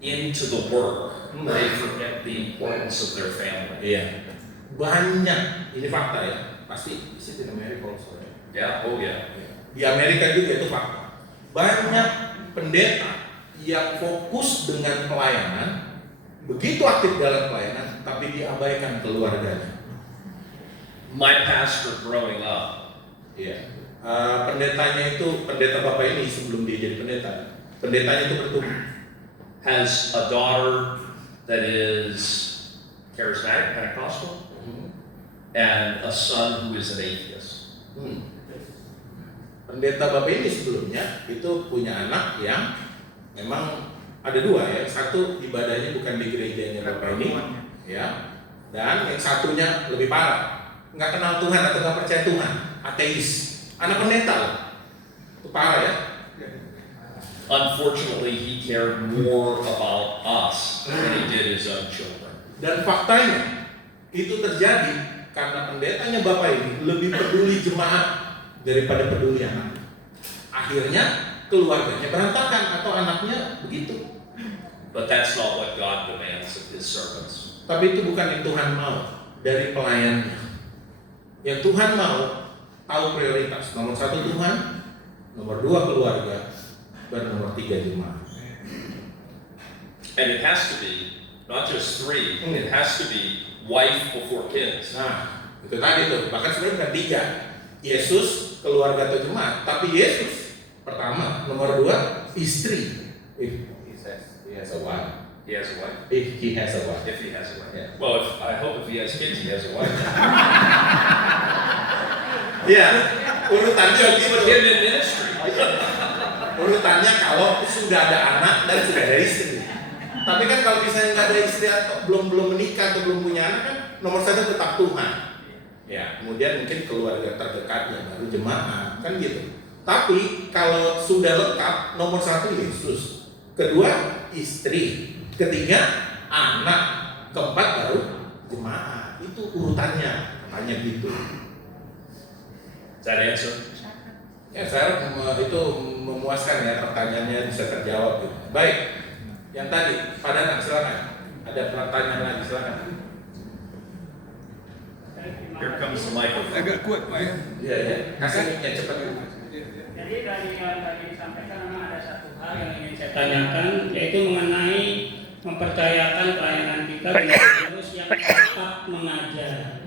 into the work, they forget the importance of their family. Iya. Banyak. Ini fakta ya. Pasti. Is it in America also? Right? Yeah, oh yeah. Di Amerika juga itu fakta. Banyak pendeta yang fokus dengan pelayanan, begitu aktif dalam pelayanan, tapi diabaikan keluarganya. My pastor growing up, Iya. Pendetanya itu, pendeta bapak ini sebelum dia jadi pendetanya itu bertumbuh. has a daughter that is charismatic, Pentecostal, and a son who is an atheist. Pendeta bapak ini sebelumnya itu punya anak yang memang ada 2 ya. Satu ibadahnya bukan di gerejanya bapak ini, ya. Dan yang satunya lebih parah, nggak kenal Tuhan atau nggak percaya Tuhan, ateis. Anak pendeta loh. Itu parah ya. Unfortunately, he cared more about us than he did his own children. Dan faktanya itu terjadi karena pendetanya bapak ini lebih peduli jemaat daripada peduli anak. Akhirnya keluarganya berantakan atau anaknya begitu. But that's not what God demands of his servants. Tapi itu bukan yang Tuhan mau dari pelayannya. Yang Tuhan mau tahu prioritas. Nomor 1 Tuhan, nomor 2 keluarga, dan nomor 3 jemaat. And it has to be not just 3, it has to be wife before kids. Nah, itu tadi tuh. Bahkan sebenarnya bukan 3. Yesus, keluarga atau jemaat. Tapi Yesus pertama, nomor 2 istri. If he has a wife. He has a wife. If he has a wife. If he has a wife. Yeah. Well, I hope if he has kids, he has a wife. Iya, urutannya Put gitu. him in ministry. Urutannya kalau sudah ada anak dan sudah ada istri. Tapi kan kalau misalnya nggak ada istri atau belum menikah atau belum punya anak kan nomor 1 tetap Tuhan. Ya, kemudian mungkin keluarga terdekatnya baru jemaat kan gitu. Tapi kalau sudah lengkap nomor 1 Yesus, kedua istri, ketiga anak, keempat baru jemaat. Itu urutannya, hanya gitu. Does that answer? Ya saya itu memuaskan ya, pertanyaannya bisa terjawab gitu. Baik, yang tadi Pak Danang silakan. Ada pertanyaan lagi silakan. Here comes the microphone. Agak kuat Pak ya. Iya ya, kasih mic-nya cepat. Jadi dari yang tadi disampaikan memang ada satu hal yang ingin saya tanyakan, yaitu mengenai mempercayakan pelayanan kita dengan terus yang tetap mengajar.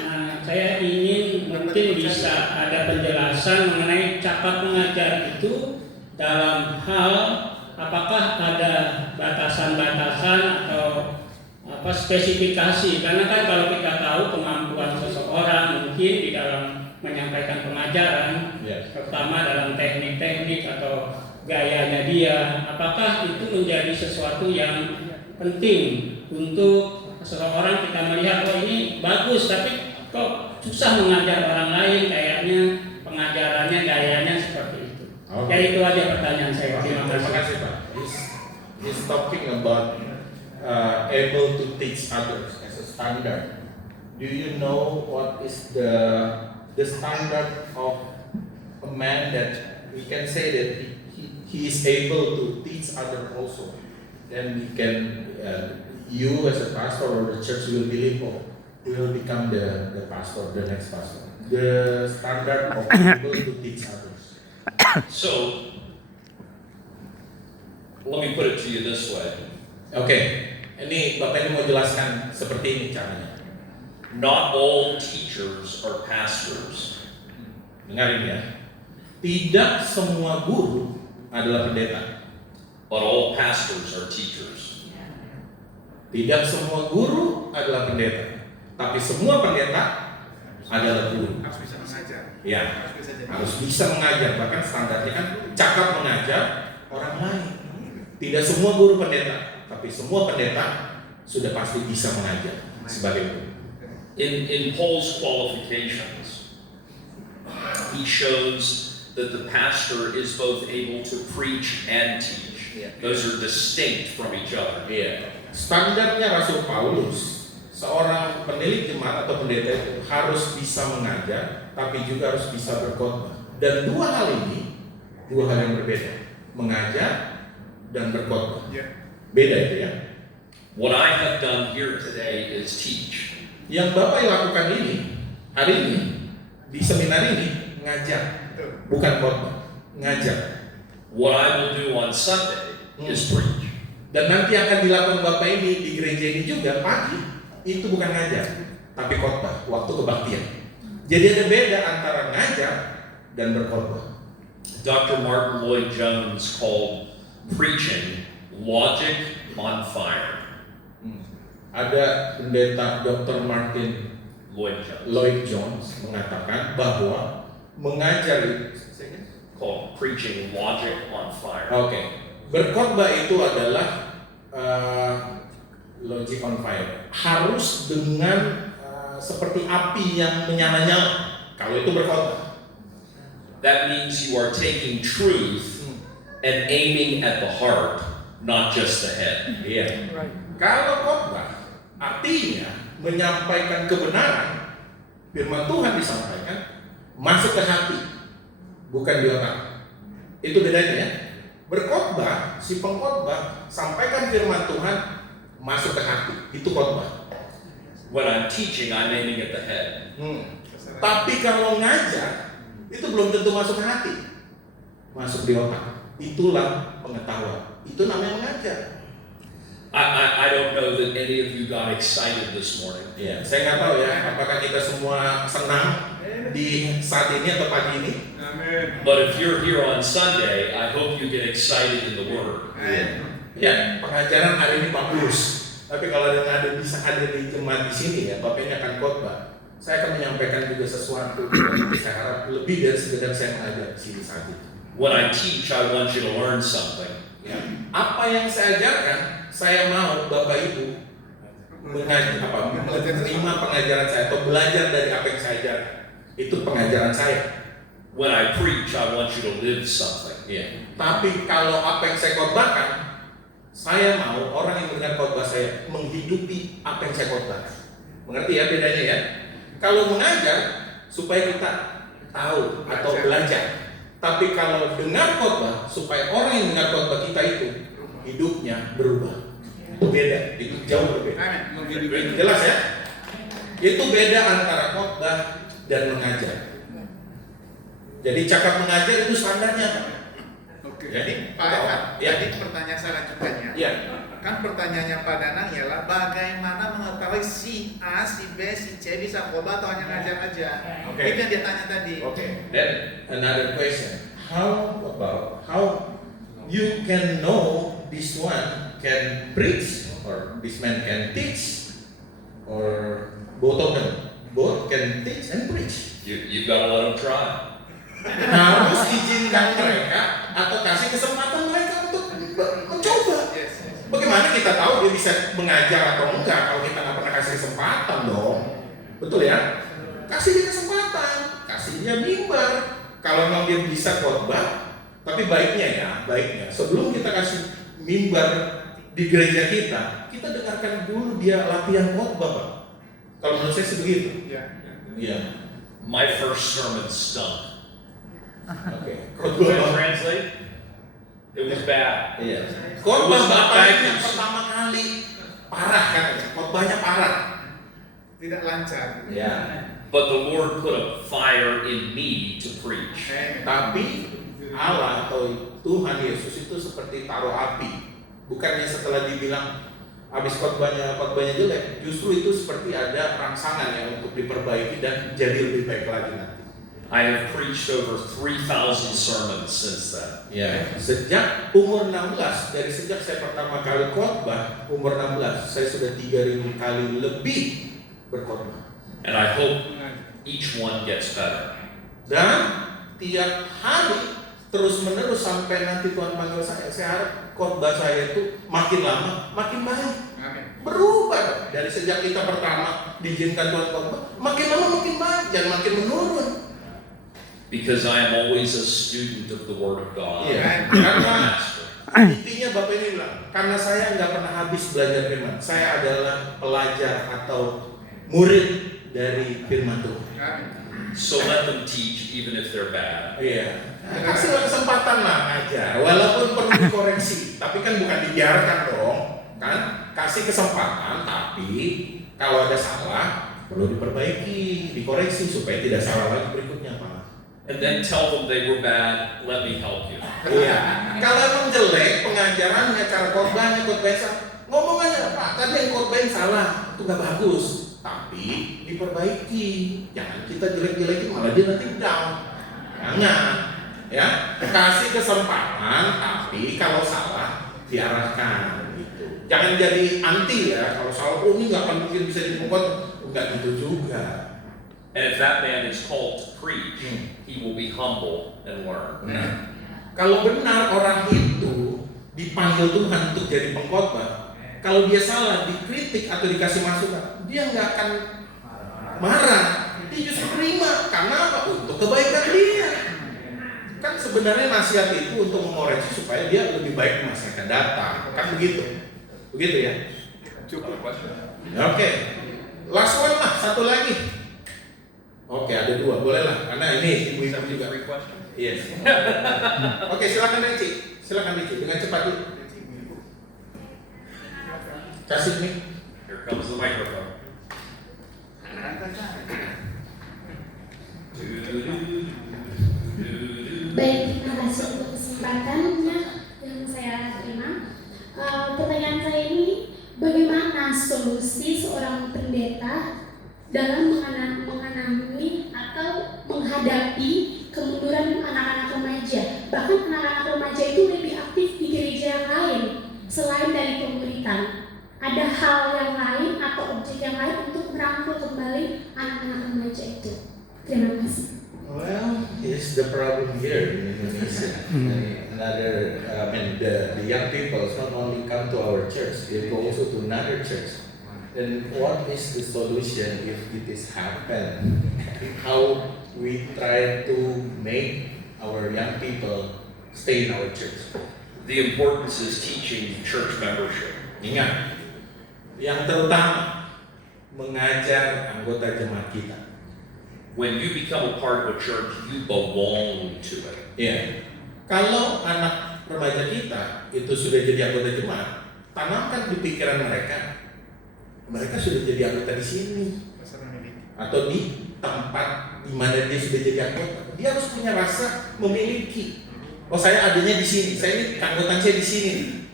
Nah, saya ingin mungkin bisa ada penjelasan mengenai cakap mengajar itu dalam hal apakah ada batasan-batasan atau spesifikasi, karena kan kalau kita tahu kemampuan seseorang mungkin di dalam menyampaikan pengajaran, terutama dalam teknik-teknik atau gayanya dia, apakah itu menjadi sesuatu yang penting untuk seseorang kita melihat, oh ini bagus tapi kok susah mengajar orang lain, kayaknya pengajarannya gayanya seperti itu. Ya itu aja pertanyaan saya. Terima kasih. Pak. He's talking about able to teach others as a standard. Do you know what is the standard of a man that we can say that he is able to teach others also? Then we can you as a pastor or the church will believe, oh, will become the pastor, the next pastor. The standard of able to teach others. So, let me put it to you this way. Oke, ini Bapak ini mau jelaskan seperti ini caranya. Not all teachers are pastors. Dengarin ya. Tidak semua guru adalah pendeta. But all pastors are teachers. Tidak semua guru adalah pendeta. Tapi semua pendeta adalah guru. Harus bisa mengajar. Ya, Harus bisa jadi. harus bisa mengajar. Bahkan standarnya kan cakap mengajar orang lain. Tidak semua guru pendeta, tapi semua pendeta sudah pasti bisa mengajar sebagai guru. In Paul's qualifications, he shows that the pastor is both able to preach and teach. Those are distinct from each other. Standarnya Rasul Paulus, seorang penilik jemaat atau pendeta itu harus bisa mengajar, tapi juga harus bisa berkhotbah. Dan dua hal ini, dua hal yang berbeda, mengajar dan berkhotbah. Beda itu ya. What I have done here today is teach. Yang Bapak lakukan ini, hari ini, di seminar ini, ngajar, bukan khotbah, ngajar. What I will do on Sunday is preach. Dan nanti akan dilakukan Bapak ini di gereja ini juga pagi, itu bukan ngajar, tapi khotbah, waktu kebaktian. Jadi ada beda antara ngajar dan berkhotbah. Dr. Martin Lloyd-Jones called preaching logic on fire. Ada pendeta Dr. Martin Lloyd-Jones Lloyd-Jones mengatakan bahwa mengajar itu, called preaching logic on fire. berkhotbah itu adalah logic on fire. Harus dengan seperti api yang menyala-nyala. Kalau itu berkhotbah. That means you are taking truth and aiming at the heart, not just the head. Iya. Kalau khotbah artinya menyampaikan kebenaran, firman Tuhan disampaikan masuk ke hati, bukan di otak. Itu bedanya ya. Berkhotbah, si pengkhotbah sampaikan firman Tuhan masuk ke hati, itu khotbah. When I'm teaching, I'm aiming at the head. Tapi kalau ngajar, itu belum tentu masuk ke hati, masuk di otak. Itulah pengetahuan. Itu namanya mengajar. I don't know that any of you got excited this morning. Ya, saya nggak tahu ya, apakah kita semua senang di saat ini atau pagi ini. Amin. But if you're here on Sunday, I hope you get excited in the Word. Ya, pengajaran hari ini bagus. Tapi kalau ada bisa hadir di jemaat di sini ya, Bapaknya akan khotbah. Saya akan menyampaikan juga sesuatu. Saya harap lebih dari sekedar saya mengajar di sini saat itu. When I teach, I want you to learn something. Ya, apa yang saya ajarkan, saya mau Bapak Ibu menerima pengajaran saya atau belajar dari apa yang saya ajarkan. Itu pengajaran saya. When I preach, I want you to live something. Ya. Tapi kalau apa yang saya khotbahkan, saya mau orang yang mendengar khotbah saya menghidupi apa yang saya khotbahkan. Mengerti ya bedanya ya? Kalau mengajar supaya kita tahu atau belajar. Tapi kalau dengar khotbah supaya orang yang dengar khotbah kita itu hidupnya berubah. Itu beda, itu jauh berbeda. Jelas ya? Itu beda antara khotbah dan mengajar. Jadi cakap mengajar itu standarnya Pak. Oke. Jadi Pak Eka, ya. jadi pertanyaan saya lanjutkannya. Ya. Kan pertanyaannya Pak Danang ialah bagaimana mengetahui si A, si B, si C bisa khotbah atau hanya ngajar aja? Oke. Itu yang dia tanya tadi. Okay, then another question. How about how you can know this one can preach or this man can teach or both of them both can teach and preach? You've got to let them try. Harus izinkan mereka atau kasih kesempatan mereka untuk mencoba. Yes, yes. Bagaimana kita tahu dia bisa mengajar atau enggak kalau kita nggak pernah kasih kesempatan dong? Betul ya? Kasih dia kesempatan, kasih dia mimbar. Kalau memang dia bisa khotbah, tapi baiknya sebelum kita kasih mimbar di gereja kita dengarkan dulu dia latihan khotbah, Pak. Kalau menurut saya sebegitu. Ya. Iya. My first sermon stunk. Oke. Can I Khotbah. translate? It was bad. Iya. Khotbah It was not Bapak bagus. yang pertama kali parah kan? Khotbahnya parah. Tidak lancar. Ya. But the Lord put a fire in me to preach. Tapi Allah atau Tuhan Yesus itu seperti taruh api. Bukannya setelah dibilang habis khotbahnya jelek, justru itu seperti ada rangsangan yang untuk diperbaiki dan jadi lebih baik lagi nanti. I have preached over 3,000 sermons since then. Ya, sejak umur 16, dari sejak saya pertama kali khotbah umur 16, saya sudah 3.000 kali lebih berkhotbah. And I hope each one gets better. Dan tiap hari terus menerus sampai nanti Tuhan panggil saya harap khotbah saya itu makin lama makin baik. Amin. Berubah dari sejak kita pertama diizinkan Tuhan khotbah, makin lama makin baik dan makin menurun. Because I am always a student of the Word of God. Iya, I'm a karena master. intinya Bapak ini bilang, karena saya nggak pernah habis belajar firman, saya adalah pelajar atau murid dari firman Tuhan. Amin. So let them teach even if they're bad. Iya, kasihlah kesempatan lah ngajar, walaupun perlu dikoreksi, tapi kan bukan dibiarkan dong, kan? Kasih kesempatan, tapi kalau ada salah perlu diperbaiki, dikoreksi supaya tidak salah lagi berikutnya, Pak. And then tell them they were bad, let me help you. Iya, kalau emang jelek pengajarannya, cara khotbahnya, ngomong aja, Pak, tadi yang khotbahnya salah, itu nggak bagus, tapi diperbaiki. Jangan kita jelek-jelekin malah dia nanti down. Jangan, ya, kasih kesempatan, tapi kalau salah diarahkan gitu. Jangan jadi anti ya, kalau salah, oh ini nggak akan mungkin bisa dipukul, nggak gitu juga. And if that man is called to preach, he will be humble and learn. Nah, kalau benar orang itu dipanggil Tuhan untuk jadi pengkhotbah, kalau dia salah, dikritik atau dikasih masukan, dia nggak akan marah, dia justru terima. Karena apa? Untuk kebaikan dia. Kan sebenarnya nasihat itu untuk mengoreksi supaya dia lebih baik di masa yang akan datang. Kan begitu, begitu ya. Cukup. Oke, last one lah, satu lagi. Oke, ada dua, boleh lah, karena ini ibu-ibu juga. Three questions. Yes. Oke, silakan Reci, dengan cepat yuk. Kasih nih. Here comes the microphone. Baik, terima kasih untuk kesempatannya yang saya terima. Pertanyaan saya ini, bagaimana solusi seorang pendeta dalam mengalami atau menghadapi kemunduran anak-anak remaja? Bahkan anak-anak remaja itu lebih aktif di gereja yang lain selain dari pemuritan. Ada hal yang lain atau objek yang lain untuk merangkul kembali anak-anak remaja itu. Terima kasih. Well, here's the problem here in Indonesia. The young people not only come to our church, they go also to another church. And what is the solution if it is happen? How we try to make our young people stay in our church? The importance is teaching church membership. Ingat, yang terutama mengajar anggota jemaat kita. When you become a part of a church, you belong to it. Iya. Kalau anak remaja kita itu sudah jadi anggota jemaat, tanamkan di pikiran mereka sudah jadi anggota di sini atau di tempat di mana dia sudah jadi anggota. Dia harus punya rasa memiliki. Oh, saya adanya di sini, saya ini anggota saya di sini,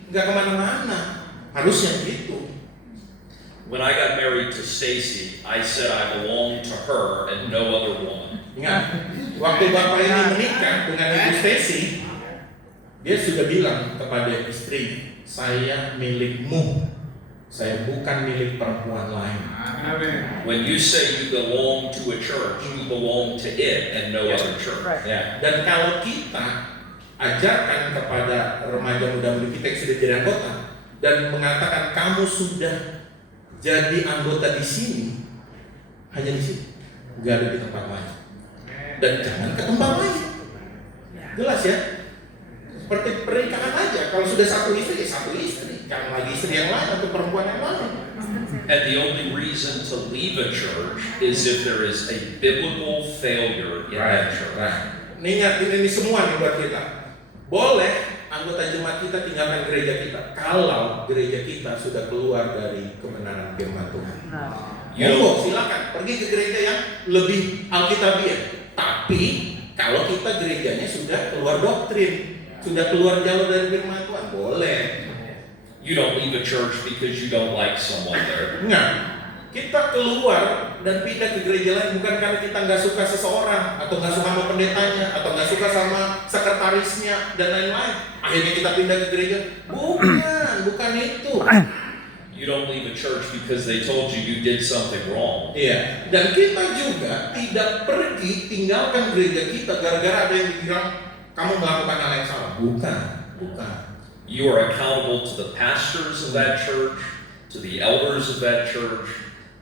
nggak kemana-mana. Harusnya gitu. When I got married to Stacy, I said I belonged to her and no other woman. Ingat, waktu Bapak ini menikah dengan Ibu Stacy, dia sudah bilang kepada istri, saya milikmu, saya bukan milik perempuan lain. When you say you belong to a church, you belong to it and no other church. Ya. Dan kalau kita ajarkan kepada remaja muda-mudi kita yang sudah jadi anggota dan mengatakan kamu sudah jadi anggota di sini, hanya di sini, nggak ada di tempat lain. Dan jangan ke tempat lain. Jelas ya? Seperti pernikahan aja, kalau sudah satu istri, ya satu istri. Jangan lagi istri yang lain atau perempuan yang lain. And the only reason to leave a church is if there is a biblical failure in that church. Ingat ini semua nih buat kita. Boleh anggota jemaat kita tinggalkan gereja kita kalau gereja kita sudah keluar dari kebenaran firman Tuhan. Silakan pergi ke gereja yang lebih alkitabiah. Tapi kalau kita gerejanya sudah keluar doktrin, sudah keluar jalur dari firman Tuhan, boleh. You don't leave a church because you don't like someone there. Enggak. Kita keluar dan pindah ke gereja lain bukan karena kita nggak suka seseorang atau nggak suka sama pendetanya atau nggak suka sama sekretarisnya dan lain-lain. Akhirnya kita pindah ke gereja. Bukan itu. You don't leave a church because they told you did something wrong. Iya. Dan kita juga tidak pergi tinggalkan gereja kita gara-gara ada yang bilang kamu melakukan hal yang salah. Bukan. You are accountable to the pastors of that church, to the elders of that church,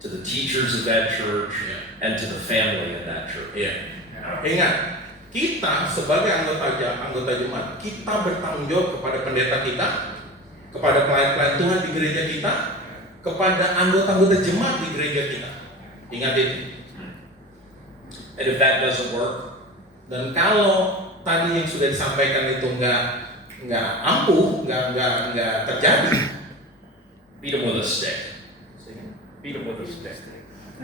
to the teachers of that church, and to the family in that church. Ingat, kita sebagai anggota jemaat, kita bertanggung jawab kepada pendeta kita, kepada pelayan-pelayan Tuhan di gereja kita, kepada anggota-anggota jemaat di gereja kita. Ingat itu. And if that doesn't work, dan kalau tadi yang sudah disampaikan itu nggak ampuh, nggak terjadi, beat them with a stick. Beat them with a stick.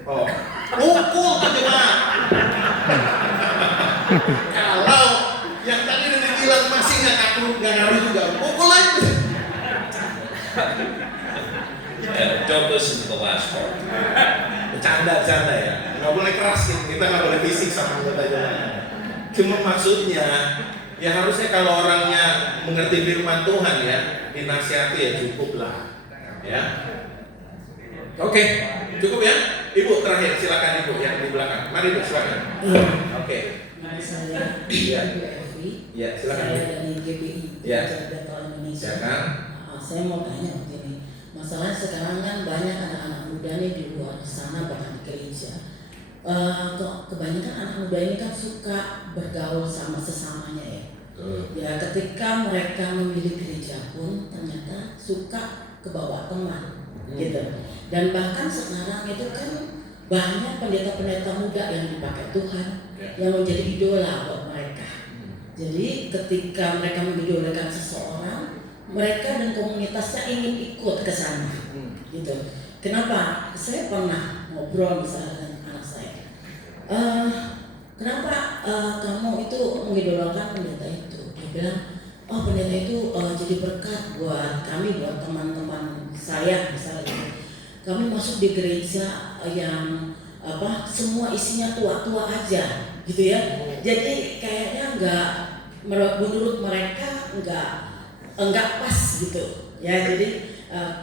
Pukul ke jemaat. Kalau yang tadi udah dibilang masih nggak ngaruh juga, pukul aja. And don't listen to the last part. Bercanda ya, nggak boleh keras kita nggak boleh fisik sama anggota jemaat. Cuma maksudnya, ya harusnya kalau orangnya mengerti firman Tuhan ya, dinasihati ya cukup lah, ya. Oke, cukup ya. Ibu terakhir, silakan Ibu yang di belakang. Mari Ibu, silakan. Oke. Nama saya Iya. Ibu Evi. Ya, silakan. Saya dari GBI, Ya. Dental Indonesia. Ya kan? Saya mau tanya begini. Masalahnya sekarang kan banyak anak-anak muda nih di luar sana bahkan di gereja. Kebanyakan anak muda ini kan suka bergaul sama sesamanya ya. Ya ketika mereka memilih gereja pun ternyata suka kebawa teman gitu. Dan bahkan sekarang itu kan banyak pendeta-pendeta muda yang dipakai Tuhan yang menjadi idola buat mereka. Jadi ketika mereka mengidolakan seseorang, mereka dan komunitasnya ingin ikut ke sana gitu. Kenapa? Saya pernah ngobrol misalnya dengan anak saya. Kenapa kamu itu mengidolakan pendeta itu? Dia bilang, oh pendeta itu jadi berkat buat kami, buat teman-teman saya misalnya. Kami masuk di gereja yang semua isinya tua-tua aja, gitu ya. Jadi kayaknya menurut mereka enggak pas gitu. Ya jadi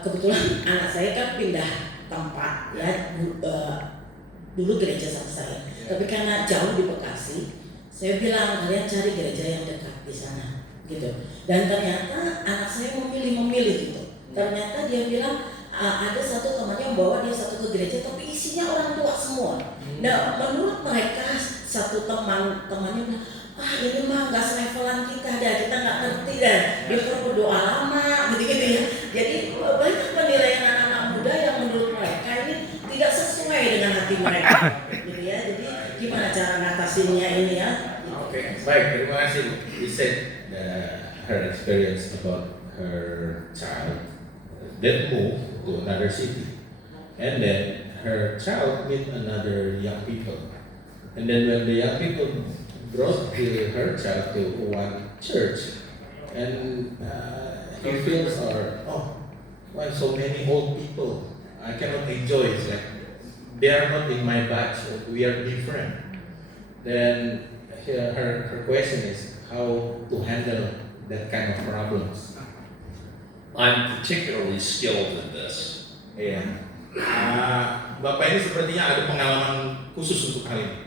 kebetulan anak saya kan pindah tempat ya. Dulu gereja sama saya, tapi karena jauh di Bekasi, saya bilang kalian cari gereja yang dekat di sana, gitu. Dan ternyata anak saya memilih gitu. Ternyata dia bilang ada satu temannya yang bawa dia satu ke gereja, tapi isinya orang tua semua. Nah, menurut mereka satu temannya bilang, ini mah nggak selevelan kita kita nggak ngerti dah. Dia perlu berdoa lama, gitu ya. Jadi banyak penilaian anak-anak muda yang menurut mereka ini tidak sesuai dengan hati mereka, gitu ya. Jadi gimana cara ngatasinnya ini ya? Oke, baik, terima kasih. He said her experience about her child that moved to another city, and then her child meet another young people, and then when the young people brought her child to one church, and he feels why so many old people? I cannot enjoy. It's like they are not in my batch. We are different. Then her question is how to handle that kind of problems. I'm particularly skilled in this. Iya. Bapak ini sepertinya ada pengalaman khusus untuk hal ini.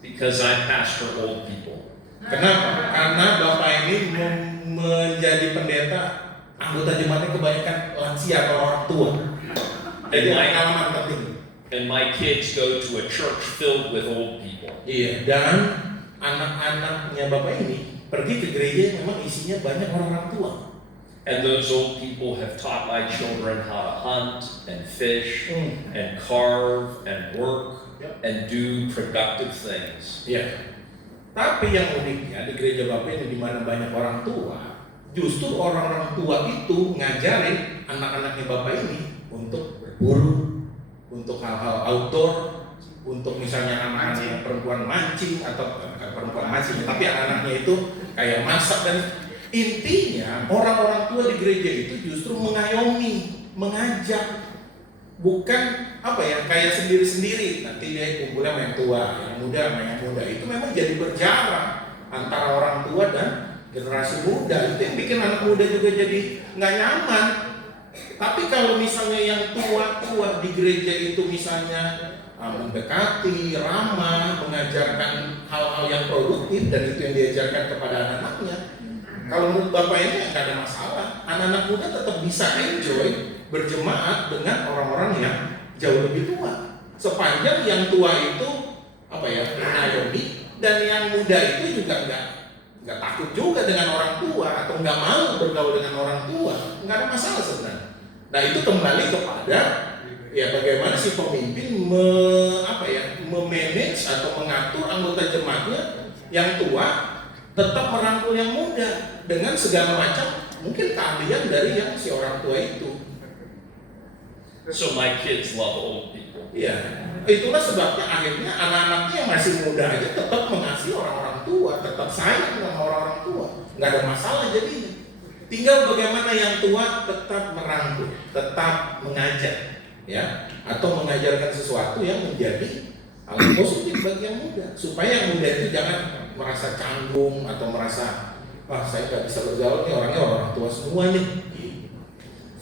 Because I pastor old people. Kenapa? Karena Bapak ini menjadi pendeta, anggota jemaatnya kebanyakan lansia atau orang tua. Jadi pengalaman penting. And my kids go to a church filled with old people. Iya, dan anak-anaknya Bapak ini pergi ke gereja yang memang isinya banyak orang-orang tua. And those old people have taught my children how to hunt and fish and carve and work and do productive things. Iya. Tapi yang uniknya di gereja Bapak ini di mana banyak orang tua, justru orang-orang tua itu ngajarin anak-anaknya Bapak ini untuk berburu, untuk hal-hal outdoor, untuk misalnya anak-anaknya perempuan mancing atau bukan perempuan mancing, tapi anak-anaknya itu kayak masak. Dan intinya orang-orang tua di gereja itu justru mengayomi, mengajak, bukan apa ya kayak sendiri-sendiri. Nanti dia kumpulnya sama yang tua, yang muda sama yang muda. Itu memang jadi berjarak antara orang tua dan generasi muda. Itu yang bikin anak muda juga jadi nggak nyaman. Tapi kalau misalnya yang tua-tua di gereja itu misalnya mendekati, ramah, mengajarkan hal-hal yang produktif, dan itu yang diajarkan kepada anak-anaknya, kalau menurut Bapak ini nggak ada masalah. Anak-anak muda tetap bisa enjoy berjemaat dengan orang-orang yang jauh lebih tua. Sepanjang yang tua itu mengayomi, dan yang muda itu juga nggak takut juga dengan orang tua atau nggak mau bergaul dengan orang tua, nggak ada masalah sebenarnya. Nah itu kembali kepada ya bagaimana si pemimpin memanage atau mengatur anggota jemaatnya yang tua tetap merangkul yang muda dengan segala macam mungkin keahlian dari yang si orang tua itu. So my kids love old people. Iya, itulah sebabnya akhirnya anak-anaknya yang masih muda aja tetap mengasihi orang-orang tua, tetap sayang sama orang-orang tua, nggak ada masalah jadinya. Tinggal bagaimana yang tua tetap merangkul, tetap mengajak, ya, atau mengajarkan sesuatu yang menjadi hal positif bagi yang muda, supaya yang muda itu jangan merasa canggung atau merasa wah saya nggak bisa bergaul nih, orangnya orang tua semua nih.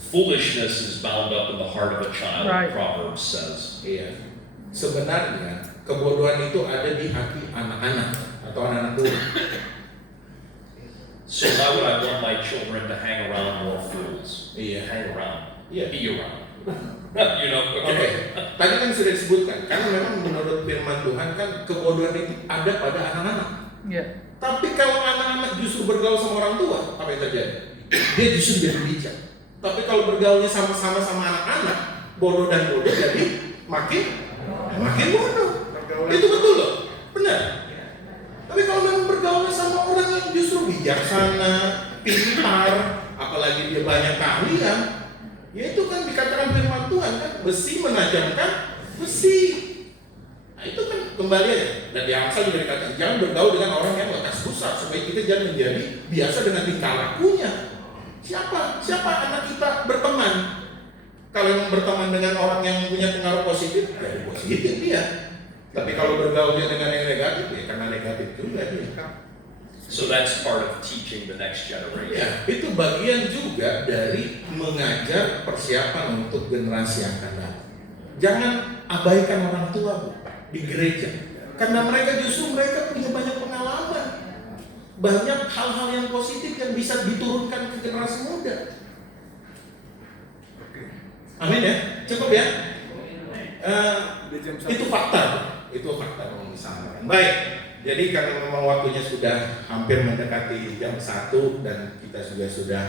Foolishness is bound up in the heart of a child, Right. Proverbs says. Iya, sebenarnya kebodohan itu ada di hati anak-anak atau anak-anak muda. So why would I want my children to hang around more fools? Iya. Hang around. Iya. Be around. You know, Oke, tadi kan sudah disebutkan, karena memang menurut firman Tuhan kan kebodohan itu ada pada anak-anak. Yeah. Tapi kalau anak-anak justru bergaul sama orang tua, apa yang terjadi? Dia justru jadi bijak. Tapi kalau bergaulnya sama-sama anak-anak, bodoh dan bodoh jadi makin bodoh. Itu betul loh, benar. Tapi kalau memang bergaulnya sama orang yang justru bijaksana, pintar, apalagi dia banyak keahlian, ya itu kan dikatakan firman Tuhan kan, besi menajamkan besi. Nah itu kan kembali aja. Dan di Amsal juga dikatakan jangan bergaul dengan orang yang lekas rusak, supaya kita jangan menjadi biasa dengan tingkah lakunya. Siapa anak kita berteman? Kalau yang berteman dengan orang yang punya pengaruh positif, ya positif dia. Tapi kalau bergaulnya dengan yang negatif, ya karena negatif juga dia. So that's part of teaching the next generation. Ya, itu bagian juga dari mengajar persiapan untuk generasi yang akan datang. Jangan abaikan orang tua Bu, di gereja, karena mereka punya banyak pengalaman, banyak hal-hal yang positif yang bisa diturunkan ke generasi muda. Amin ya, cukup ya. Itu fakta, kalau misalnya. Baik. Jadi karena memang waktunya sudah hampir mendekati jam 1 dan kita juga sudah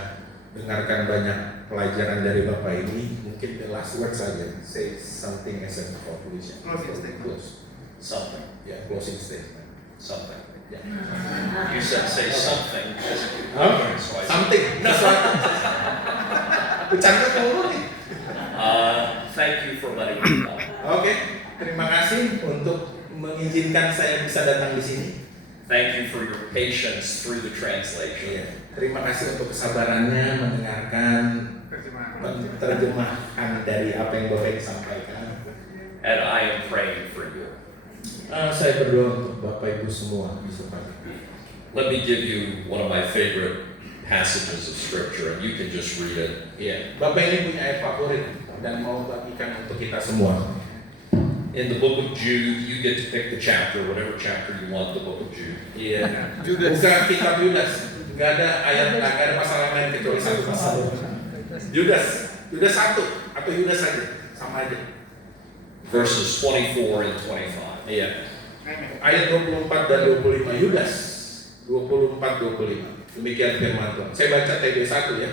dengarkan banyak pelajaran dari Bapak ini, mungkin the last word saja, say something as a conclusion. Something. Ya, closing statement. Something. Ya. You said say something. So I Something. Bercanda kamu nih. thank you for letting me come. Oke, terima kasih untuk mengizinkan saya bisa datang di sini. Thank you for your patience through the translation. Iya, terima kasih untuk kesabarannya mendengarkan terjemahan dari apa yang Bapak sampaikan. And I am praying for you. Saya berdoa untuk Bapak Ibu semua supaya. Let me give you one of my favorite passages of scripture, and you can just read it. Iya, Bapak ini punya ayat favorit dan mau bagikan untuk kita semua. In the book of Jude, you get to pick the chapter, whatever chapter you want, the book of Jude. Iya. Judas. Bukan kitab Yudas. Gak ada ayat, gak ada masalah lain kecuali satu pasal. Yudas 1 atau Yudas saja, sama aja. Verses 24 and 25. Iya. Ayat 24 dan 25 Yudas 24-25. Demikian firman Tuhan. Saya baca TB1 ya.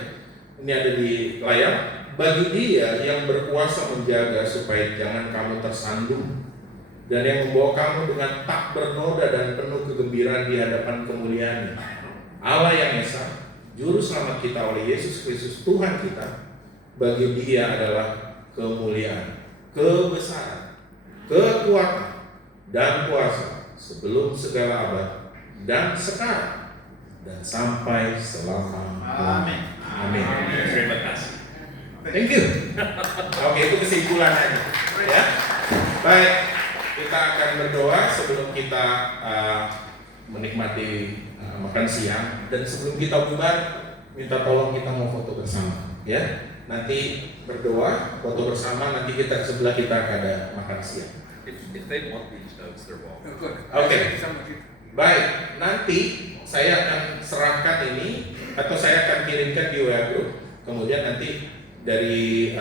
Ini ada di layar. Bagi Dia yang berkuasa menjaga supaya jangan kamu tersandung, dan yang membawa kamu dengan tak bernoda dan penuh kegembiraan di hadapan kemuliaan Allah yang Esa, Juru Selamat kita oleh Yesus Kristus Tuhan kita. Bagi Dia adalah kemuliaan, kebesaran, kekuatan, dan kuasa sebelum segala abad dan sekarang dan sampai selama-lamanya. Amin. Terima kasih. Thank you. Oke, itu kesimpulan aja. Ya. Baik, kita akan berdoa sebelum kita menikmati makan siang, dan sebelum kita bubar, minta tolong kita mau foto bersama. Ya. Nanti berdoa, foto bersama. Nanti kita sebelah kita ada makan siang. If they want these notes, they're welcome. Oke. Baik, nanti saya akan serahkan ini atau saya akan kirimkan di WA group. Kemudian nanti dari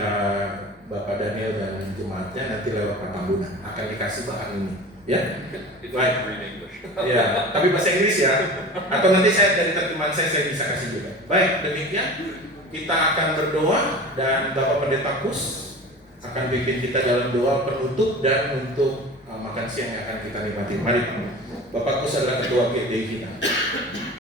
Bapak Daniel dan jemaatnya nanti lewat Pak Tambunan akan dikasih bahan ini, ya. If you Baik. read English. Ya, tapi bahasa Inggris ya. Atau nanti saya dari terjemahan saya bisa kasih juga. Baik, demikian kita akan berdoa dan Bapak Pendeta Kus akan bimbing kita dalam doa penutup dan untuk makan siang yang akan kita nikmati. Mari, Bapak Kus adalah ketua GDI kita.